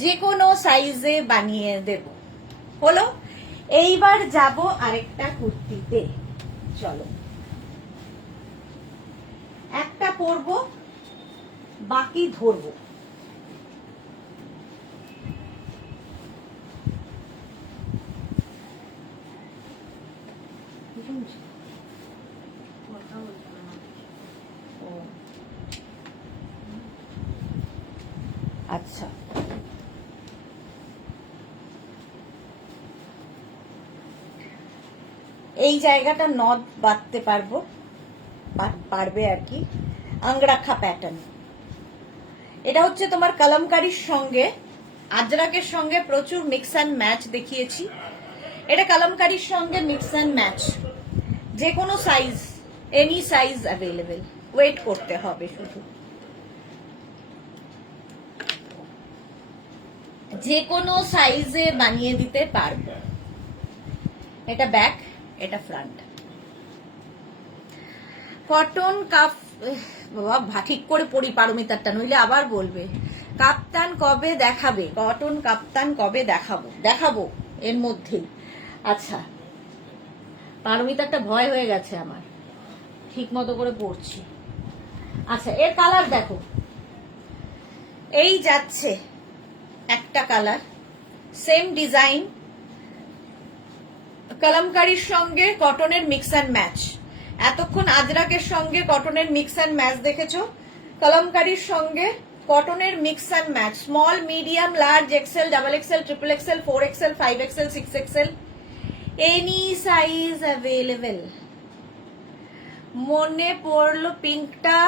যে কোনো সাইজে বানিয়ে দেব। হলো, এইবার যাব আরেকটা কুর্তিতে। চলো, একটা পরবো, বাকি ধরবো। আচ্ছা, এই জায়গাটা নদ বাঁধতে পারবে আর কি। আংরাখা প্যাটার্ন, এটা হচ্ছে তোমার কালামকারীর সঙ্গে আজরাকের সঙ্গে প্রচুর মিক্স অ্যান্ড ম্যাচ দেখিয়েছি। এটা কালামকারীর সঙ্গে মিক্স অ্যান্ড ম্যাচ, যে কোনো size, any size available, wait করতে হবে শুধু। যে কোনো সাইজে বানিয়ে দিতে পারবো। এটা ব্যাক, এটা ফ্রন্ট। কটন কাপ, বাবা ঠিক করে পড়ি পারমিতারটা, নইলে আবার বলবে কাপ্তান কবে দেখাবে। কটন কাপ্তান কবে দেখাবো এর মধ্যেই। আচ্ছা, পারমিতারটা ভয় হয়ে গেছে আমার, ঠিক মতো করে পড়ছি। আচ্ছা, এর কালার দেখো, এই যাচ্ছে একটা কালার, সেম ডিজাইন, কলমকারীর সঙ্গে কটনের মিক্স অ্যান্ড ম্যাচ। এতক্ষণ আজরাকের সঙ্গে কটনের মিক্স অ্যান্ড ম্যাচ দেখেছো, কলমকারীর সঙ্গে কটনের mix and match. Small, medium, large, XL, double XL, triple XL, 4 XL, 5 XL, 6 XL, any size available. মনে পড়লো পিঙ্কটা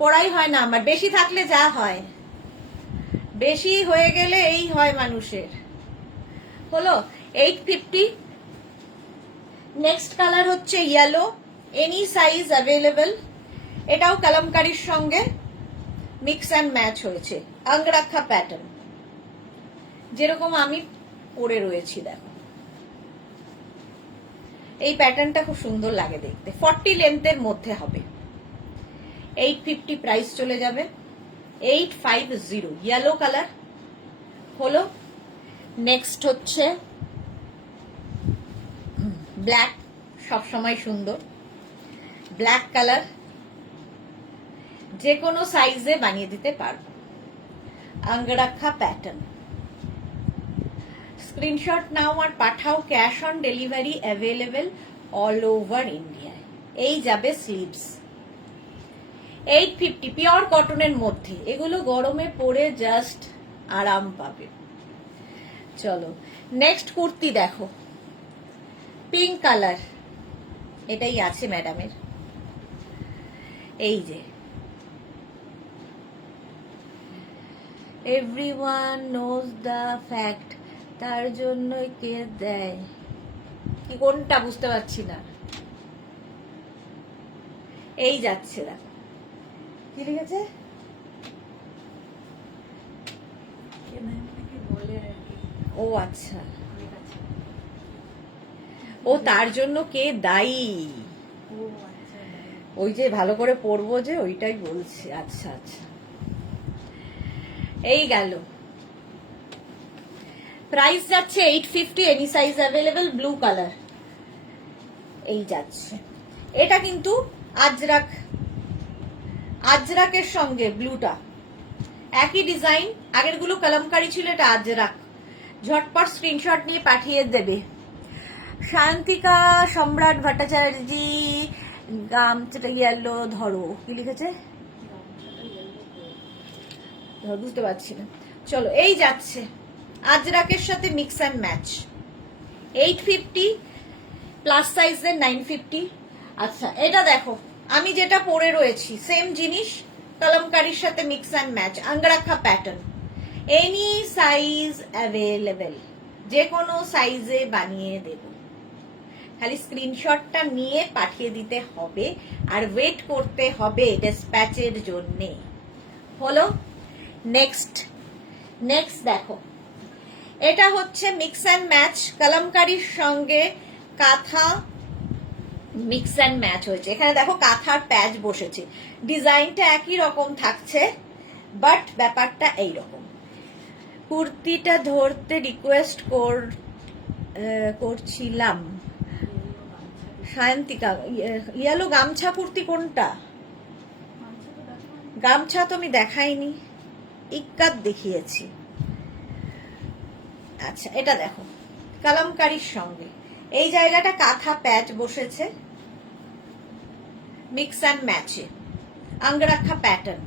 পড়াই হয় না আমার, বেশি থাকলে যা হয়, বেশি হয়ে গেলে এই হয় মানুষের। হলো, 850। নেক্সট কালার হচ্ছে ইয়েলো, এনি সাইজ অ্যাভেলেবেল। এটাও কালামকারীর সঙ্গে মিক্স অ্যান্ড ম্যাচ হয়েছে, আংরাখা প্যাটার্ন, যেরকম আমি পরে রয়েছি। দেখো, এই প্যাটার্নটা খুব সুন্দর লাগে দেখতে। 40 লেন্থের মধ্যে হবে, 850 প্রাইস চলে যাবে, 850। ইয়েলো কালার হলো। নেক্সট হচ্ছে ব্ল্যাক, সবসময় সুন্দর ব্ল্যাক কালার, যে কোনো সাইজে বানিয়ে দিতে পারবো, আংরাখা প্যাটার্ন। স্ক্রিনশট নাও আর পাঠাও, cash on delivery available all over ইন্ডিয়ায়। এই যাবে স্লিভস, 850, পিওর কটনের মধ্যে। এগুলো গরমে পরে জাস্ট আরাম পাবে। চলো নেক্সট কুর্তি দেখো, পিঙ্ক কালার, এটাই আছে ম্যাডামের। এই যে এভরিওয়ান নোজ দ্য ফ্যাক্ট, তার জন্যই কে দেয়, কি কোনটা বুঝতে পারছি না। এই যাচ্ছে দেখো কি লিখেছে, ও আচ্ছা, ও তার জন্য কে দায়ী, ওই যে ভালো করে পড়বো যে ওইটাই বলছে। আচ্ছা আচ্ছা, এই গেল। প্রাইস যাচ্ছে 850, any size available, blue colour. এই যাচ্ছে, এটা কিন্তু আজরাক, আজরাকের সঙ্গে ব্লুটা একই ডিজাইন, আগের গুলো কলমকারি ছিল, এটা আজরাক। ঝটপট স্ক্রিনশট নিয়ে পাঠিয়ে দেবে। শান্তিকা সম্রাট ভট্টাচার্যি, গামছাটা ইয়েলো, ধরো কি লিখেছে বুঝতে পারছি না। চলো এই যাচ্ছে আজরাকের সাথে মিক্স অ্যান্ড ম্যাচ, 850, প্লাস সাইজের 950। আচ্ছা এটা দেখো, আমি যেটা পরে রয়েছি সেম জিনিস, কলমকারির সাথে mix and match, angrakha pattern, any size available, যে কোনো সাইজে বানিয়ে দেব, খালি স্ক্রিনশটটা নিয়ে পাঠিয়ে দিতে হবে আর ওয়েট করতে হবে ডিসপ্যাচের জন্যে। হলো নেক্সট, নেক্সট দেখো, এটা হচ্ছে মিক্স অ্যান্ড ম্যাচ, কলমকারির সঙ্গে কাঁথা মিক্স অ্যান্ড ম্যাচ হয়েছে। এখানে দেখো কাঁথার প্যাচ বসেছে, ডিজাইনটা একই রকম থাকছে, বাট ব্যাপারটা এইরকম। কুর্তিটা ধরতে রিকোয়েস্ট করছিলাম। সায়ন্তিকা, ইয়েলো গামছা কুর্তি কোনটা? গামছা তো আমি দেখাইনি, ইক্কাত দেখিয়েছি। আচ্ছা এটা দেখো, কলমকারির সঙ্গে এই জায়গাটা কাঁথা প্যাচ বসেছে, মিক্স অ্যান্ড ম্যাচে, আঙ্গরাখা প্যাটার্ন,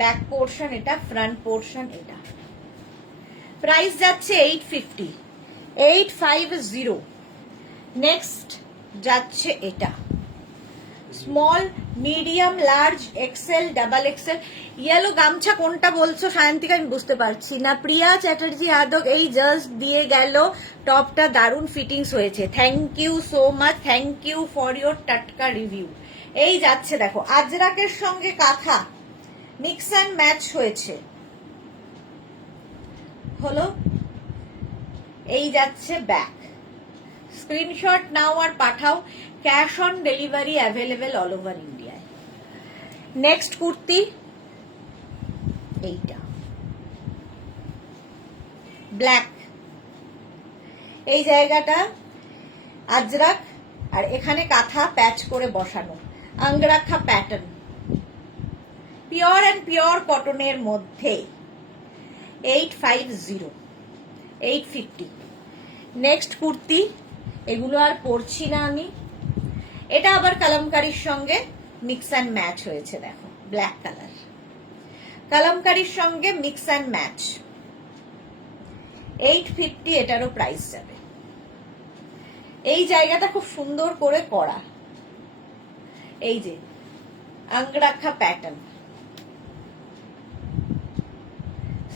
ব্যাক পোর্শন এটা, ফ্রন্ট পোর্শন এটা। প্রাইস যাচ্ছে 850, 850। নেক্সট যাচ্ছে এটা, small, medium, large, XL, double XL. Yellow গামছা কোনটা বলছো সায়ন্তিকা আমি বুঝতে পারছি না। প্রিয়া চ্যাটার্জি আদক এই জাস্ট দিয়ে গেল, টপটা দারুণ ফিটিংস হয়েছে, thank you so much, thank you for your টাটকা রিভিউ। এই যাচ্ছে দেখো, আজরাকের সঙ্গে কাঁথা মিক্স অ্যান্ড ম্যাচ হয়েছে, হলো। এই যাচ্ছে ব্যাক, স্ক্রিনশট নাও আর পাঠাও, cash on delivery available all over ইন্ডিয়ায়। নেক্সট কুর্তি এইটা, ব্ল্যাক, এই জায়গাটা আজরাক আর এখানে কাঁথা প্যাচ করে বসানো, আঙ্গরাখা প্যাটার্ন, পিওর অ্যান্ড পিওর কটনের মধ্যে, 850, 850। নেক্সট কুর্তি, এগুলো আর পরছি না আমি। এটা আবার কলমকারির সঙ্গে মিক্স অ্যান্ড ম্যাচ হয়েছে, দেখো ব্ল্যাক কালার, কলমকারির সঙ্গে মিক্স অ্যান্ড ম্যাচ, 850, এটারও প্রাইস যাবে। এই জায়গাটা খুব সুন্দর করে করা, এই যে আঙ্গরাখা প্যাটার্ন,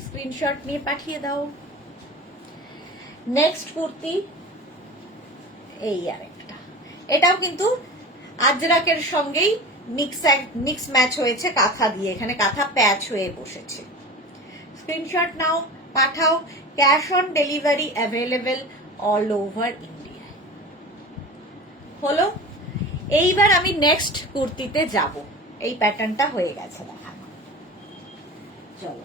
স্ক্রিনশট নিয়ে পাঠিয়ে দাও। নেক্সট কুর্তি এই আরেকটা, এটাও কিন্তু আজরাকের সঙ্গেই মিক্স ম্যাচ হয়েছে কাঁথা দিয়ে, এখানে কাঁথা প্যাচ হয়ে বসেছে। স্ক্রিনশট নাও পাঠাও, cash on delivery available all over India. হলো, এইবার আমি নেক্সট কুর্তিতে যাব, এই প্যাটার্নটা হয়ে গেছে দেখানো। চলো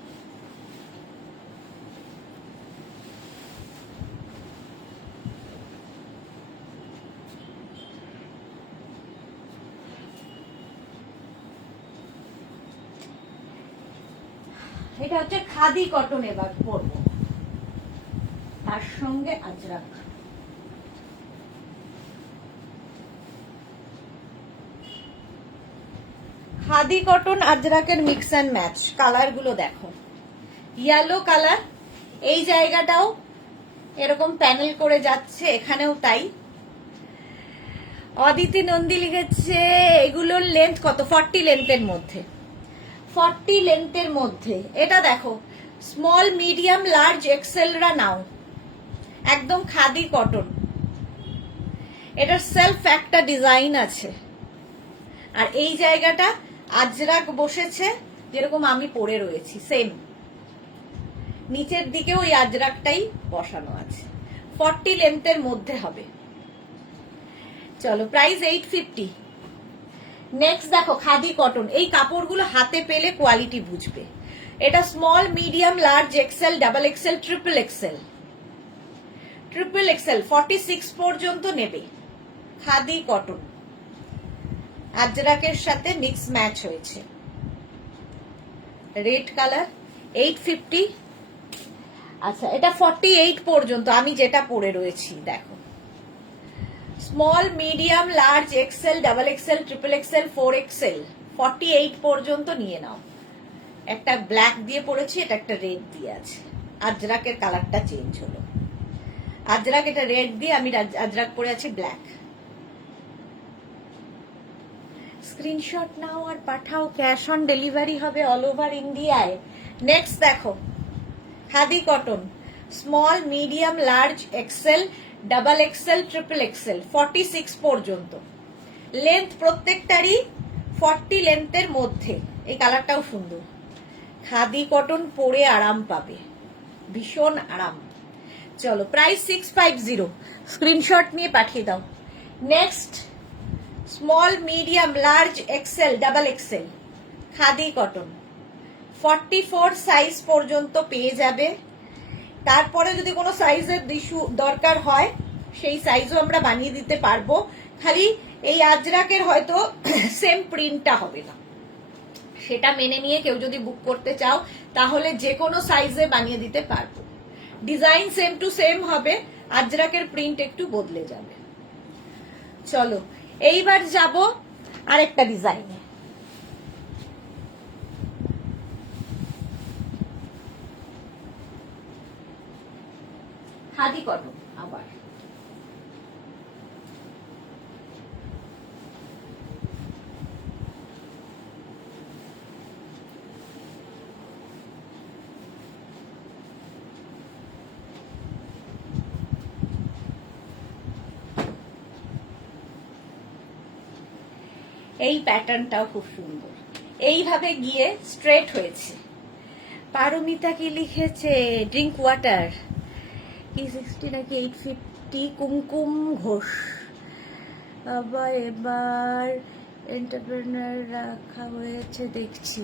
এটা হচ্ছে খাদি কটন, এবার পরবো, তার সঙ্গে আজরাক। খাদি কটন আজরাকের মিক্স অ্যান্ড ম্যাচ, কালার গুলো দেখো, ইয়েলো কালার, এই জায়গাটাও এরকম প্যানেল করে যাচ্ছে, এখানেও তাই। অদিতি নন্দী লিখেছে এগুলোর লেন্থ কত? 40 লেন্থের মধ্যে, 40 লেন্থের মধ্যে। এটা দেখো স্মল মিডিয়াম লার্জ এক্সেলরা নাও, একদম খাদি কটন। এটার সেলফ একটা ডিজাইন আছে, আর এই জায়গাটা আজরাক বসেছে যেরকম আমি পরে রয়েছি সেম, নিচের দিকে ওই আজরাকটাই বসানো আছে। 40 লেন্থের মধ্যে হবে। চলো, প্রাইস 850। নেক্সট দেখো খাদি কটন, এই কাপড়গুলো হাতে পেলে কোয়ালিটি বুঝবে। এটা small medium large XL double XL triple Excel, triple XL 46 পর্যন্ত নেবে। খাদি কটন আজরাকের সাথে মিক্স ম্যাচ হয়েছে, রেড কালার, 850। আচ্ছা, এটা 48 পর্যন্ত আমি যেটা পরে রয়েছি দেখো, small medium large XL double XL triple XL 4XL 48 পর্যন্ত নিয়ে নাও। একটা ব্ল্যাক দিয়ে পরেছি, এটা একটা রেড দিয়ে আছে। আজরাকের কালারটা চেঞ্জ হলো, আজরাক এটা রেড দিয়ে, আমি আজরাক পরে আছি ব্ল্যাক। স্ক্রিনশট নাও আর পাঠাও, ক্যাশ অন ডেলিভারি হবে অল ওভার ইন্ডিয়ায়। নেক্সট দেখো khadi cotton, small medium large XL double XL triple XL 46 পর্যন্ত। লেন্থ প্রত্যেকটারই 40 লেন্থের মধ্যে। এই কালারটাও সুন্দর, খাদি কটন পরে আরাম পাবে, ভীষণ আরাম। চলো, প্রাইস 650, স্ক্রিনশট নিয়ে পাঠিয়ে দাও। Next small medium large XL double Excel khadi cotton 44 size পর্যন্ত পেয়ে যাবে। তারপরে যদি কোনো সাইজের দরকার হয় সেই সাইজও আমরা বানিয়ে দিতে পারবো, খালি এই আজরাকের হয়তো সেম প্রিন্টটা হবে না, সেটা মেনে নিয়ে কেউ যদি বুক করতে চাও তাহলে যে কোনো সাইজে বানিয়ে দিতে পারবো। ডিজাইন সেম টু সেম হবে, আজরাকের প্রিন্ট একটু বদলে যাবে। চলো, এইবার যাব আরেকটা ডিজাইনে। খাদি কটন আবার, এই প্যাটার্নটাও খুব সুন্দর, এইভাবে গিয়ে স্ট্রেট হয়েছে। পারমিতা কি লিখেছে? ড্রিঙ্ক ওয়াটার কি 60 নাকি 850? কুমকুম ঘোষ আবার এবার এন্টারপ্রেনার রাখা হয়েছে দেখছি।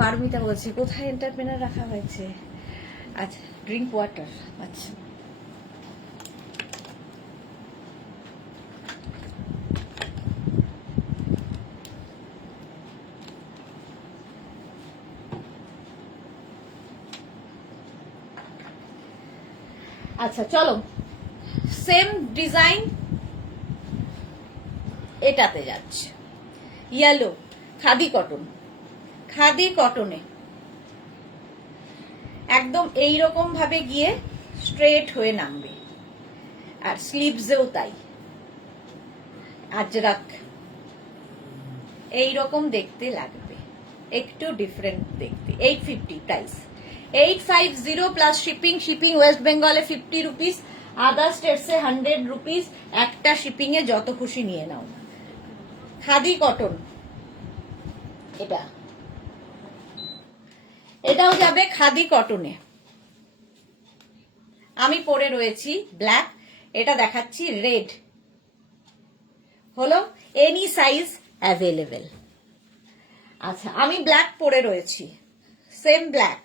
পারমিতা বলছে কোথায় এন্টারপ্রেনার রাখা হয়েছে? আচ্ছা, ড্রিঙ্ক ওয়াটার। আচ্ছা, আচ্ছা চলো, সেম ডিজাইন এটাতে যাচ্ছে, ইয়েলো খাদি কটন, খাদি কটনে একদম এইরকম ভাবে গিয়ে স্ট্রেট হয়ে নামবে, আর স্লিভসেও তাই আজরাক এইরকম দেখতে লাগবে, একটু ডিফারেন্ট দেখতে। 850 price, 850 plus shipping. Shipping West বেঙ্গলে 50 রুপিস, আদার স্টেটসে 100 রুপিস। একটা শিপিং এ যত খুশি নিয়ে নাও। খাদি কটন, এটাও যাবে খাদি কটনে। আমি পরে রয়েছি ব্ল্যাক, এটা দেখাচ্ছি রেড। হলো এনি সাইজ অ্যাভেলেবেল। আচ্ছা, আমি ব্ল্যাক পরে রয়েছি, সেম ব্ল্যাক।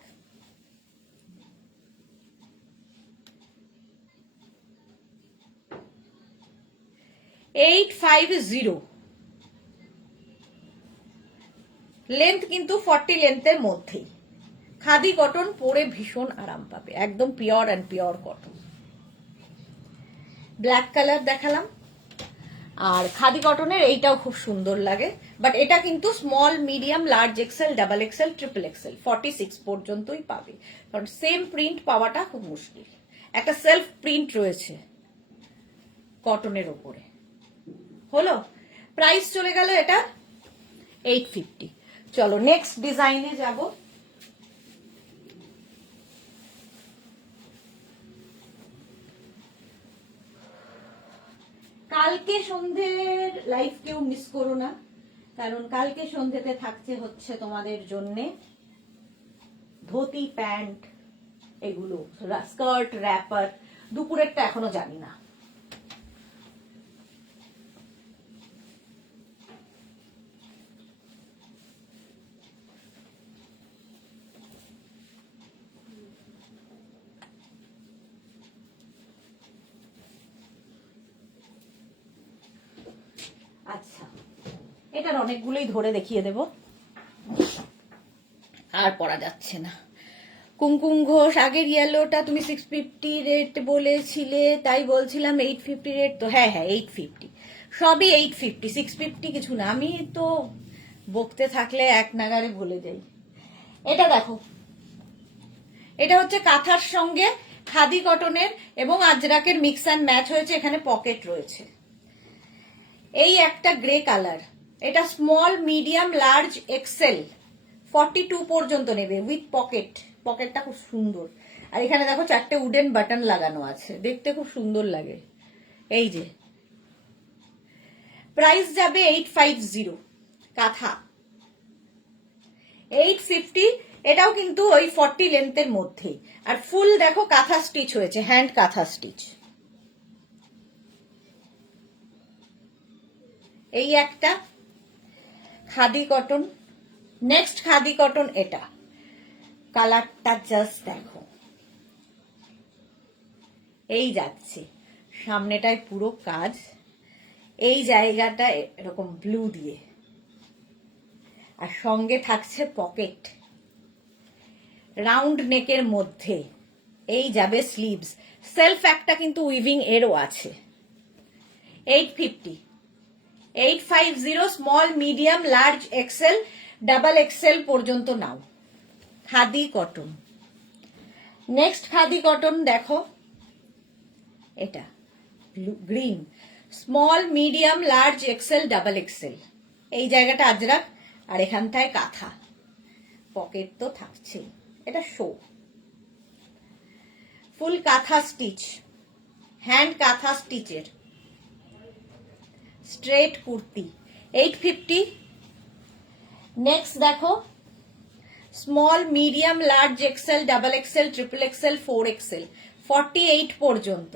$850, লেন্থ কিন্তু 40 লেন্থের মধ্যেই। খাদি কটন পরে ভীষণ আরাম পাবে, একদম pure and pure cotton. Black colour দেখালাম, আর খাদি কটনের এইটাও খুব সুন্দর লাগে, বাট এটা কিন্তু small, medium, large XL, double XL, triple XL 46 পর্যন্তই পাবে, কারণ সেম প্রিন্ট পাওয়াটা খুব মুশকিল। একটা সেলফ প্রিন্ট রয়েছে কটনের ওপরে। হলো, প্রাইস চলে গেল এটা 850। চলো নেক্সট ডিজাইনে যাব। কালকে সন্ধ্যের লাইভ কেউ মিস করো না, কারণ কালকে সন্ধ্যেতে থাকছে হচ্ছে তোমাদের জন্যে ধুতি, প্যান্ট, এগুলো স্কার্ট, র্যাপার। দুপুরেরটা এখনো জানি না। আচ্ছা, এটার অনেকগুলোই ধরে দেখিয়ে দেব, আর পরা যাচ্ছে না। কুমকুম ঘোষ, আগের ইয়েলোটা তুমি 650 রেট বলেছিলে, তাই বলছিলাম 850 রেট। তো হ্যাঁ হ্যাঁ 850, সবই 850, 650 কিছু না। আমি তো বকতে থাকলে এক নাগারে ভুলে যাই। এটা দেখো, এটা হচ্ছে কাঁথার সঙ্গে খাদি কটনের এবং আজরাকের মিক্স অ্যান্ড ম্যাচ হয়েছে, এখানে পকেট রয়েছে। এই একটা গ্রে কালার, এটা স্মল, মিডিয়াম, লার্জ, এক্সেল 42 পর্যন্ত নেবে উইথ পকেট। পকেটটা খুব সুন্দর, আর এখানে দেখো 4টে উডেন বাটন লাগানো আছে, দেখতে খুব সুন্দর লাগে। এই যে প্রাইস যাবে 850, কাঁথা 850। এটাও কিন্তু ওই 40 লেন্থের মধ্যেই, আর ফুল দেখো কাঁথা স্টিচ হয়েছে, হ্যান্ড কাঁথা স্টিচ। এই একটা khadi cotton. Next khadi cotton, এটা কালারটা জাস্ট দেখো, এই যাচ্ছে সামনেটায় পুরো কাজ, এই জায়গাটা এরকম ব্লু দিয়ে, আর সঙ্গে থাকছে পকেট, রাউন্ড নেকের মধ্যে। এই যাবে স্লিভস, সেলফ একটা কিন্তু উইভিং এরও আছে। 850, 850, small, medium, large, XL, double XL পর্যন্ত নাও। Khadi cotton. Next khadi cotton দেখো, এটা green, small, medium, large, XL, double XL. এই জায়গাটা আজরাক, আর এখানটায় কাঁথা, পকেট তো থাকছেই। এটা শো, ফুল কাঁথা স্টিচ, হ্যান্ড কাঁথা স্টিচের স্ট্রেট কুর্তি 850। নেক্সট দেখো, small, medium, large, XL, double XL, triple XL, 4 XL 48 পর্যন্ত।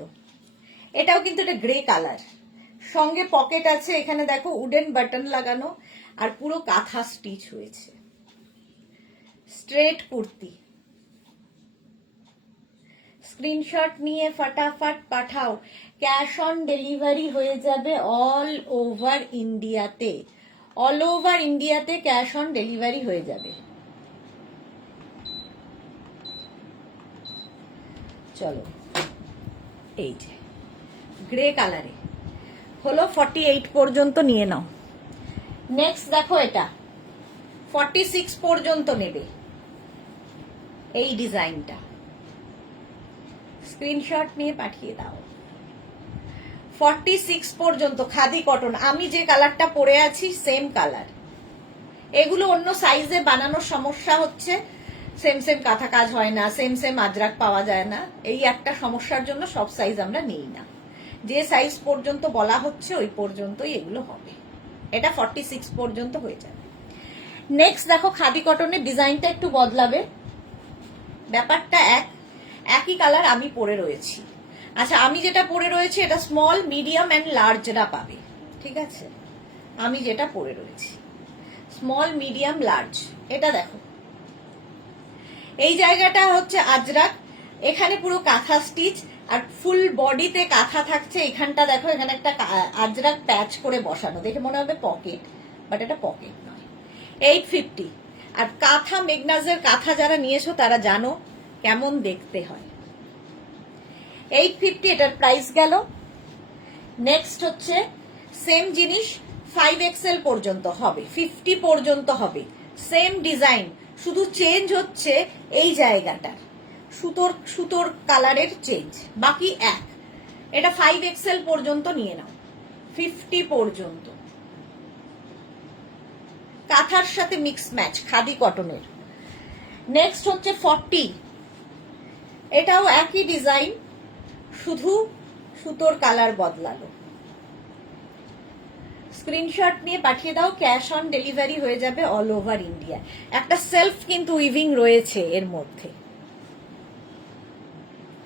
এটাও কিন্তু এটা গ্রে কালার, সঙ্গে পকেট আছে, এখানে দেখো উডেন বাটন লাগানো, আর পুরো কাঁথা স্টিচ হয়েছে, স্ট্রেট কুর্তি। স্ক্রিনশট নিয়ে ফটাফট পাঠাও, ক্যাশ অন ডেলিভারি হয়ে যাবে অল ওভার ইন্ডিয়াতে। অল ওভার ইন্ডিয়াতে ক্যাশ অন ডেলিভারি হয়ে যাবে। চলো, এই যে গ্রে কালারে হলো 48 পর্যন্ত নিয়ে নাও। নেক্সট দেখো, এটা 46 পর্যন্ত নেবে এই ডিজাইনটা, স্ক্রিনশট নিয়ে পাঠিয়ে দাও। 46 পর্যন্ত খাদি কটন। আমি যে কালারটা পরে আছি সেম কালার। এগুলো অন্য সাইজে বানানোর সমস্যা হচ্ছে, সেম সেম কাঁথা কাজ হয় না, সেম সেম আজরাক পাওয়া যায় না, এই একটা সমস্যার জন্য সব সাইজ আমরা নিই না। যে সাইজ পর্যন্ত বলা হচ্ছে ওই পর্যন্তই এগুলো হবে। এটা 46 পর্যন্ত হয়ে যাবে। নেক্সট দেখো, খাদি কটনের ডিজাইনটা একটু বদলাবে, ব্যাপারটা একই কালার আমি পরে রয়েছি। আচ্ছা, আমি যেটা পরে রয়েছি এটা স্মল, মিডিয়াম অ্যান্ড লার্জরা পাবে, ঠিক আছে? আমি যেটা পরে রয়েছি স্মল, মিডিয়াম, লার্জ। এটা দেখো, এই জায়গাটা হচ্ছে আজরাক, এখানে পুরো কাঁথা স্টিচ, আর ফুল বডিতে কাঁথা থাকছে। এখানটা দেখো, এখানে একটা আজরাক প্যাচ করে বসানো, দেখে মনে হবে পকেট, বাট এটা পকেট নয়। 850। আর কাঁথা, মেগনাজের কাঁথা যারা নিয়েছো তারা জানো কেমন দেখতে হয়। 850 এটার প্রাইস গেল। নেক্সট হচ্ছে সেম জিনিস 5XL পর্যন্ত হবে, 50 পর্যন্ত হবে, সেম ডিজাইন, শুধু চেঞ্জ হচ্ছে এই জায়গাটা, সুতোর কালারের চেঞ্জ, বাকি এক। এটা 5XL পর্যন্ত নিয়ে নাও, 50 পর্যন্ত, কাঁথার সাথে মিক্স ম্যাচ, খাদি কটনের। নেক্সট হচ্ছে 40, এটাও একই ডিজাইন, শুধু সুতোর কালার বদলালো। স্ক্রিনশট নিয়ে পাঠিয়ে দাও, ক্যাশ অন ডেলিভারি হয়ে যাবে অল ওভার ইন্ডিয়া। একটা সেলফ কিন্তু উইভিং রয়েছে এর মধ্যে।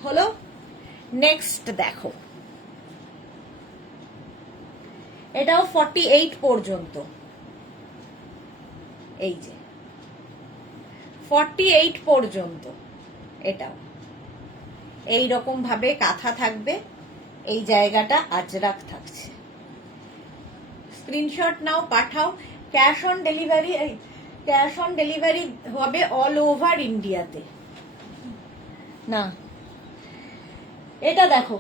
হলো, নেক্সট দেখো, এটাও 48 পর্যন্ত, এই যে 48 পর্যন্ত, এটাও এই রকম ভাবে কাঁথা থাকবে, এই জায়গাটা আজরাক থাকছে। স্ক্রিনশট নাও, পাঠাও, ক্যাশ অন ডেলিভারি হবে অল ওভার ইন্ডিয়াতে। না, এটা দেখো,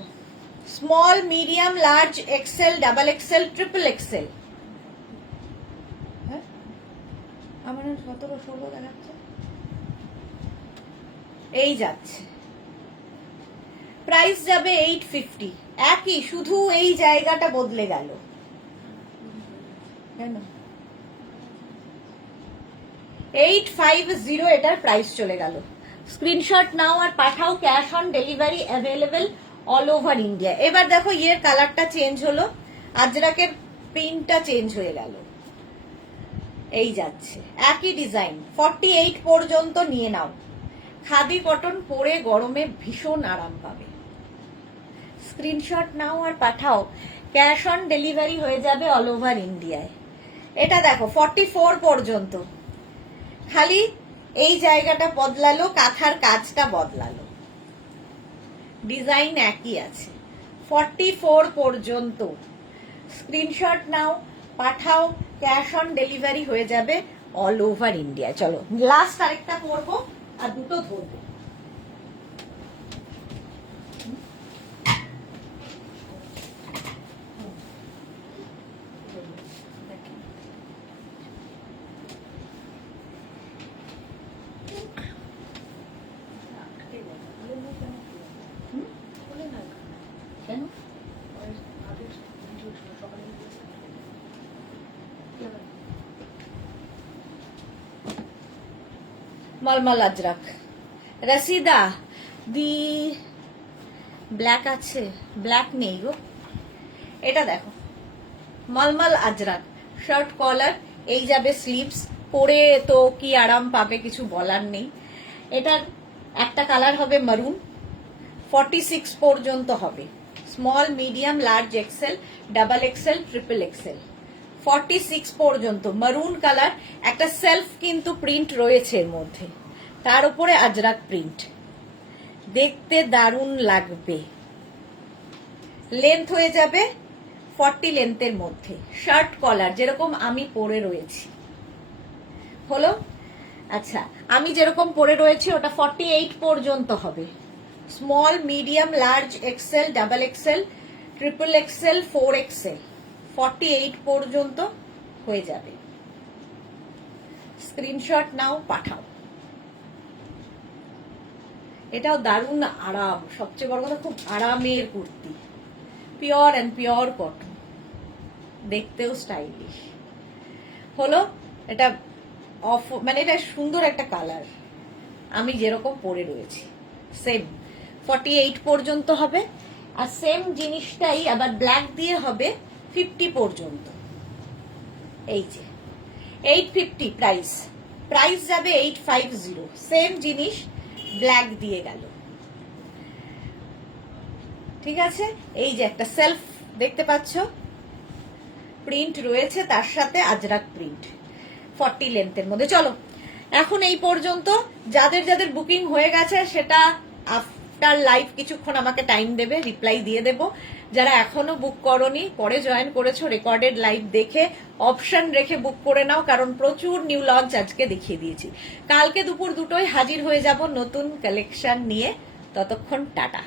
small, medium, large, XL, double XL, triple XL. আমার 17-16 দেখাচ্ছে, এই যাচ্ছে, প্রাইস যাবে 850, একই, শুধু এই জায়গাটা বদলে গেল। কেন 850 এটার প্রাইস চলে গেল। স্ক্রিনশট নাও আর পাঠাও, cash on delivery available all over India. এবার দেখো ইয়ের কালারটা চেঞ্জ হলো, আজরাকের প্রিন্টটা চেঞ্জ হয়ে গেল, এই যাচ্ছে, একই ডিজাইন, 48 পর্যন্ত নিয়ে নাও। খাদি কটন পরে গরমে ভীষণ আরাম পাবে। স্ক্রিনশট নাও আর পাঠাও, ক্যাশ অন ডেলিভারি হয়ে যাবে অল ওভার ইন্ডিয়ায়। এটা দেখো 44 পর্যন্ত, খালি এই জায়গাটা বদলালো, কাঁথার কাজটা বদলালো, ডিজাইন একই আছে, 44 পর্যন্ত। স্ক্রিনশট নাও, পাঠাও, ক্যাশ অন ডেলিভারি হয়ে যাবে অল ওভার ইন্ডিয়া। চলো লাস্ট আরেকটা পরবো আর দুটো ধরবো। মলমল আজরাক, রসিদা দি ব্ল্যাক আছে, ব্ল্যাক নেই গো। এটা দেখো মলমল আজরাক, শার্ট কলার, এই যাবে স্লিভস, পরে তো কি আরাম পাবে কিছু বলার নেই। এটার একটা কালার হবে মারুন, 46 পর্যন্ত হবে, small, medium, large XL, double XL, triple XL, 46 পর্যন্ত মারুন কালার। একটা সেলফ কিন্তু প্রিন্ট রয়েছে এর মধ্যে, তার উপরে আজরাক প্রিন্ট, দেখতে দারুণ লাগবে। লেন্থ হয়ে যাবে 40 লেন্থের মধ্যে, শার্ট কলার যেরকম আমি পরে রয়েছি। হলো, আচ্ছা আমি যেরকম পরে রয়েছি ওটা 48 পর্যন্ত হবে, small, medium, large, XL, double XL, triple XL, 4XL, 48 পর্যন্ত হয়ে যাবে। স্ক্রিনশট নাও, পাঠাও। এটাও দারুণ আরাম, সবচেয়ে বড় কথা খুব আরামের কুর্তি, পিওর অ্যান্ড পিওর কটন, দেখতেও স্টাইলিশ। হলো, এটা মানে এটা সুন্দর একটা কালার, আমি যেরকম পরে রয়েছি সেম 48 পর্যন্ত হবে। আর সেম জিনিসটাই আবার ব্ল্যাক দিয়ে হবে 50 পর্যন্ত, এই যে 850 প্রাইস যাবে 850, সেম জিনিস ব্ল্যাক দিয়ে গেল। ঠিক আছে, এই যে একটা সেলফ দেখতে পাচ্ছ, প্রিন্ট রয়েছে, তার সাথে আজরাক প্রিন্ট, 40 লেন্থের মধ্যে। চলো এখন এই পর্যন্ত, যাদের যাদের বুকিং হয়ে গেছে সেটা আফটার লাইভ কিছুক্ষণ আমাকে টাইম দেবে, রিপ্লাই দিয়ে দেব। যারা এখনো বুক করনি, পরে জয়েন করেছো, রেকর্ডেড লাইভ দেখে অপশন রেখে বুক করে নাও, কারণ প্রচুর নিউ লঞ্চ আজকে দেখিয়ে দিয়েছি। কালকে দুপুর 2টোয় হাজির হয়ে যাব নতুন কালেকশন নিয়ে, ততক্ষণ টাটা।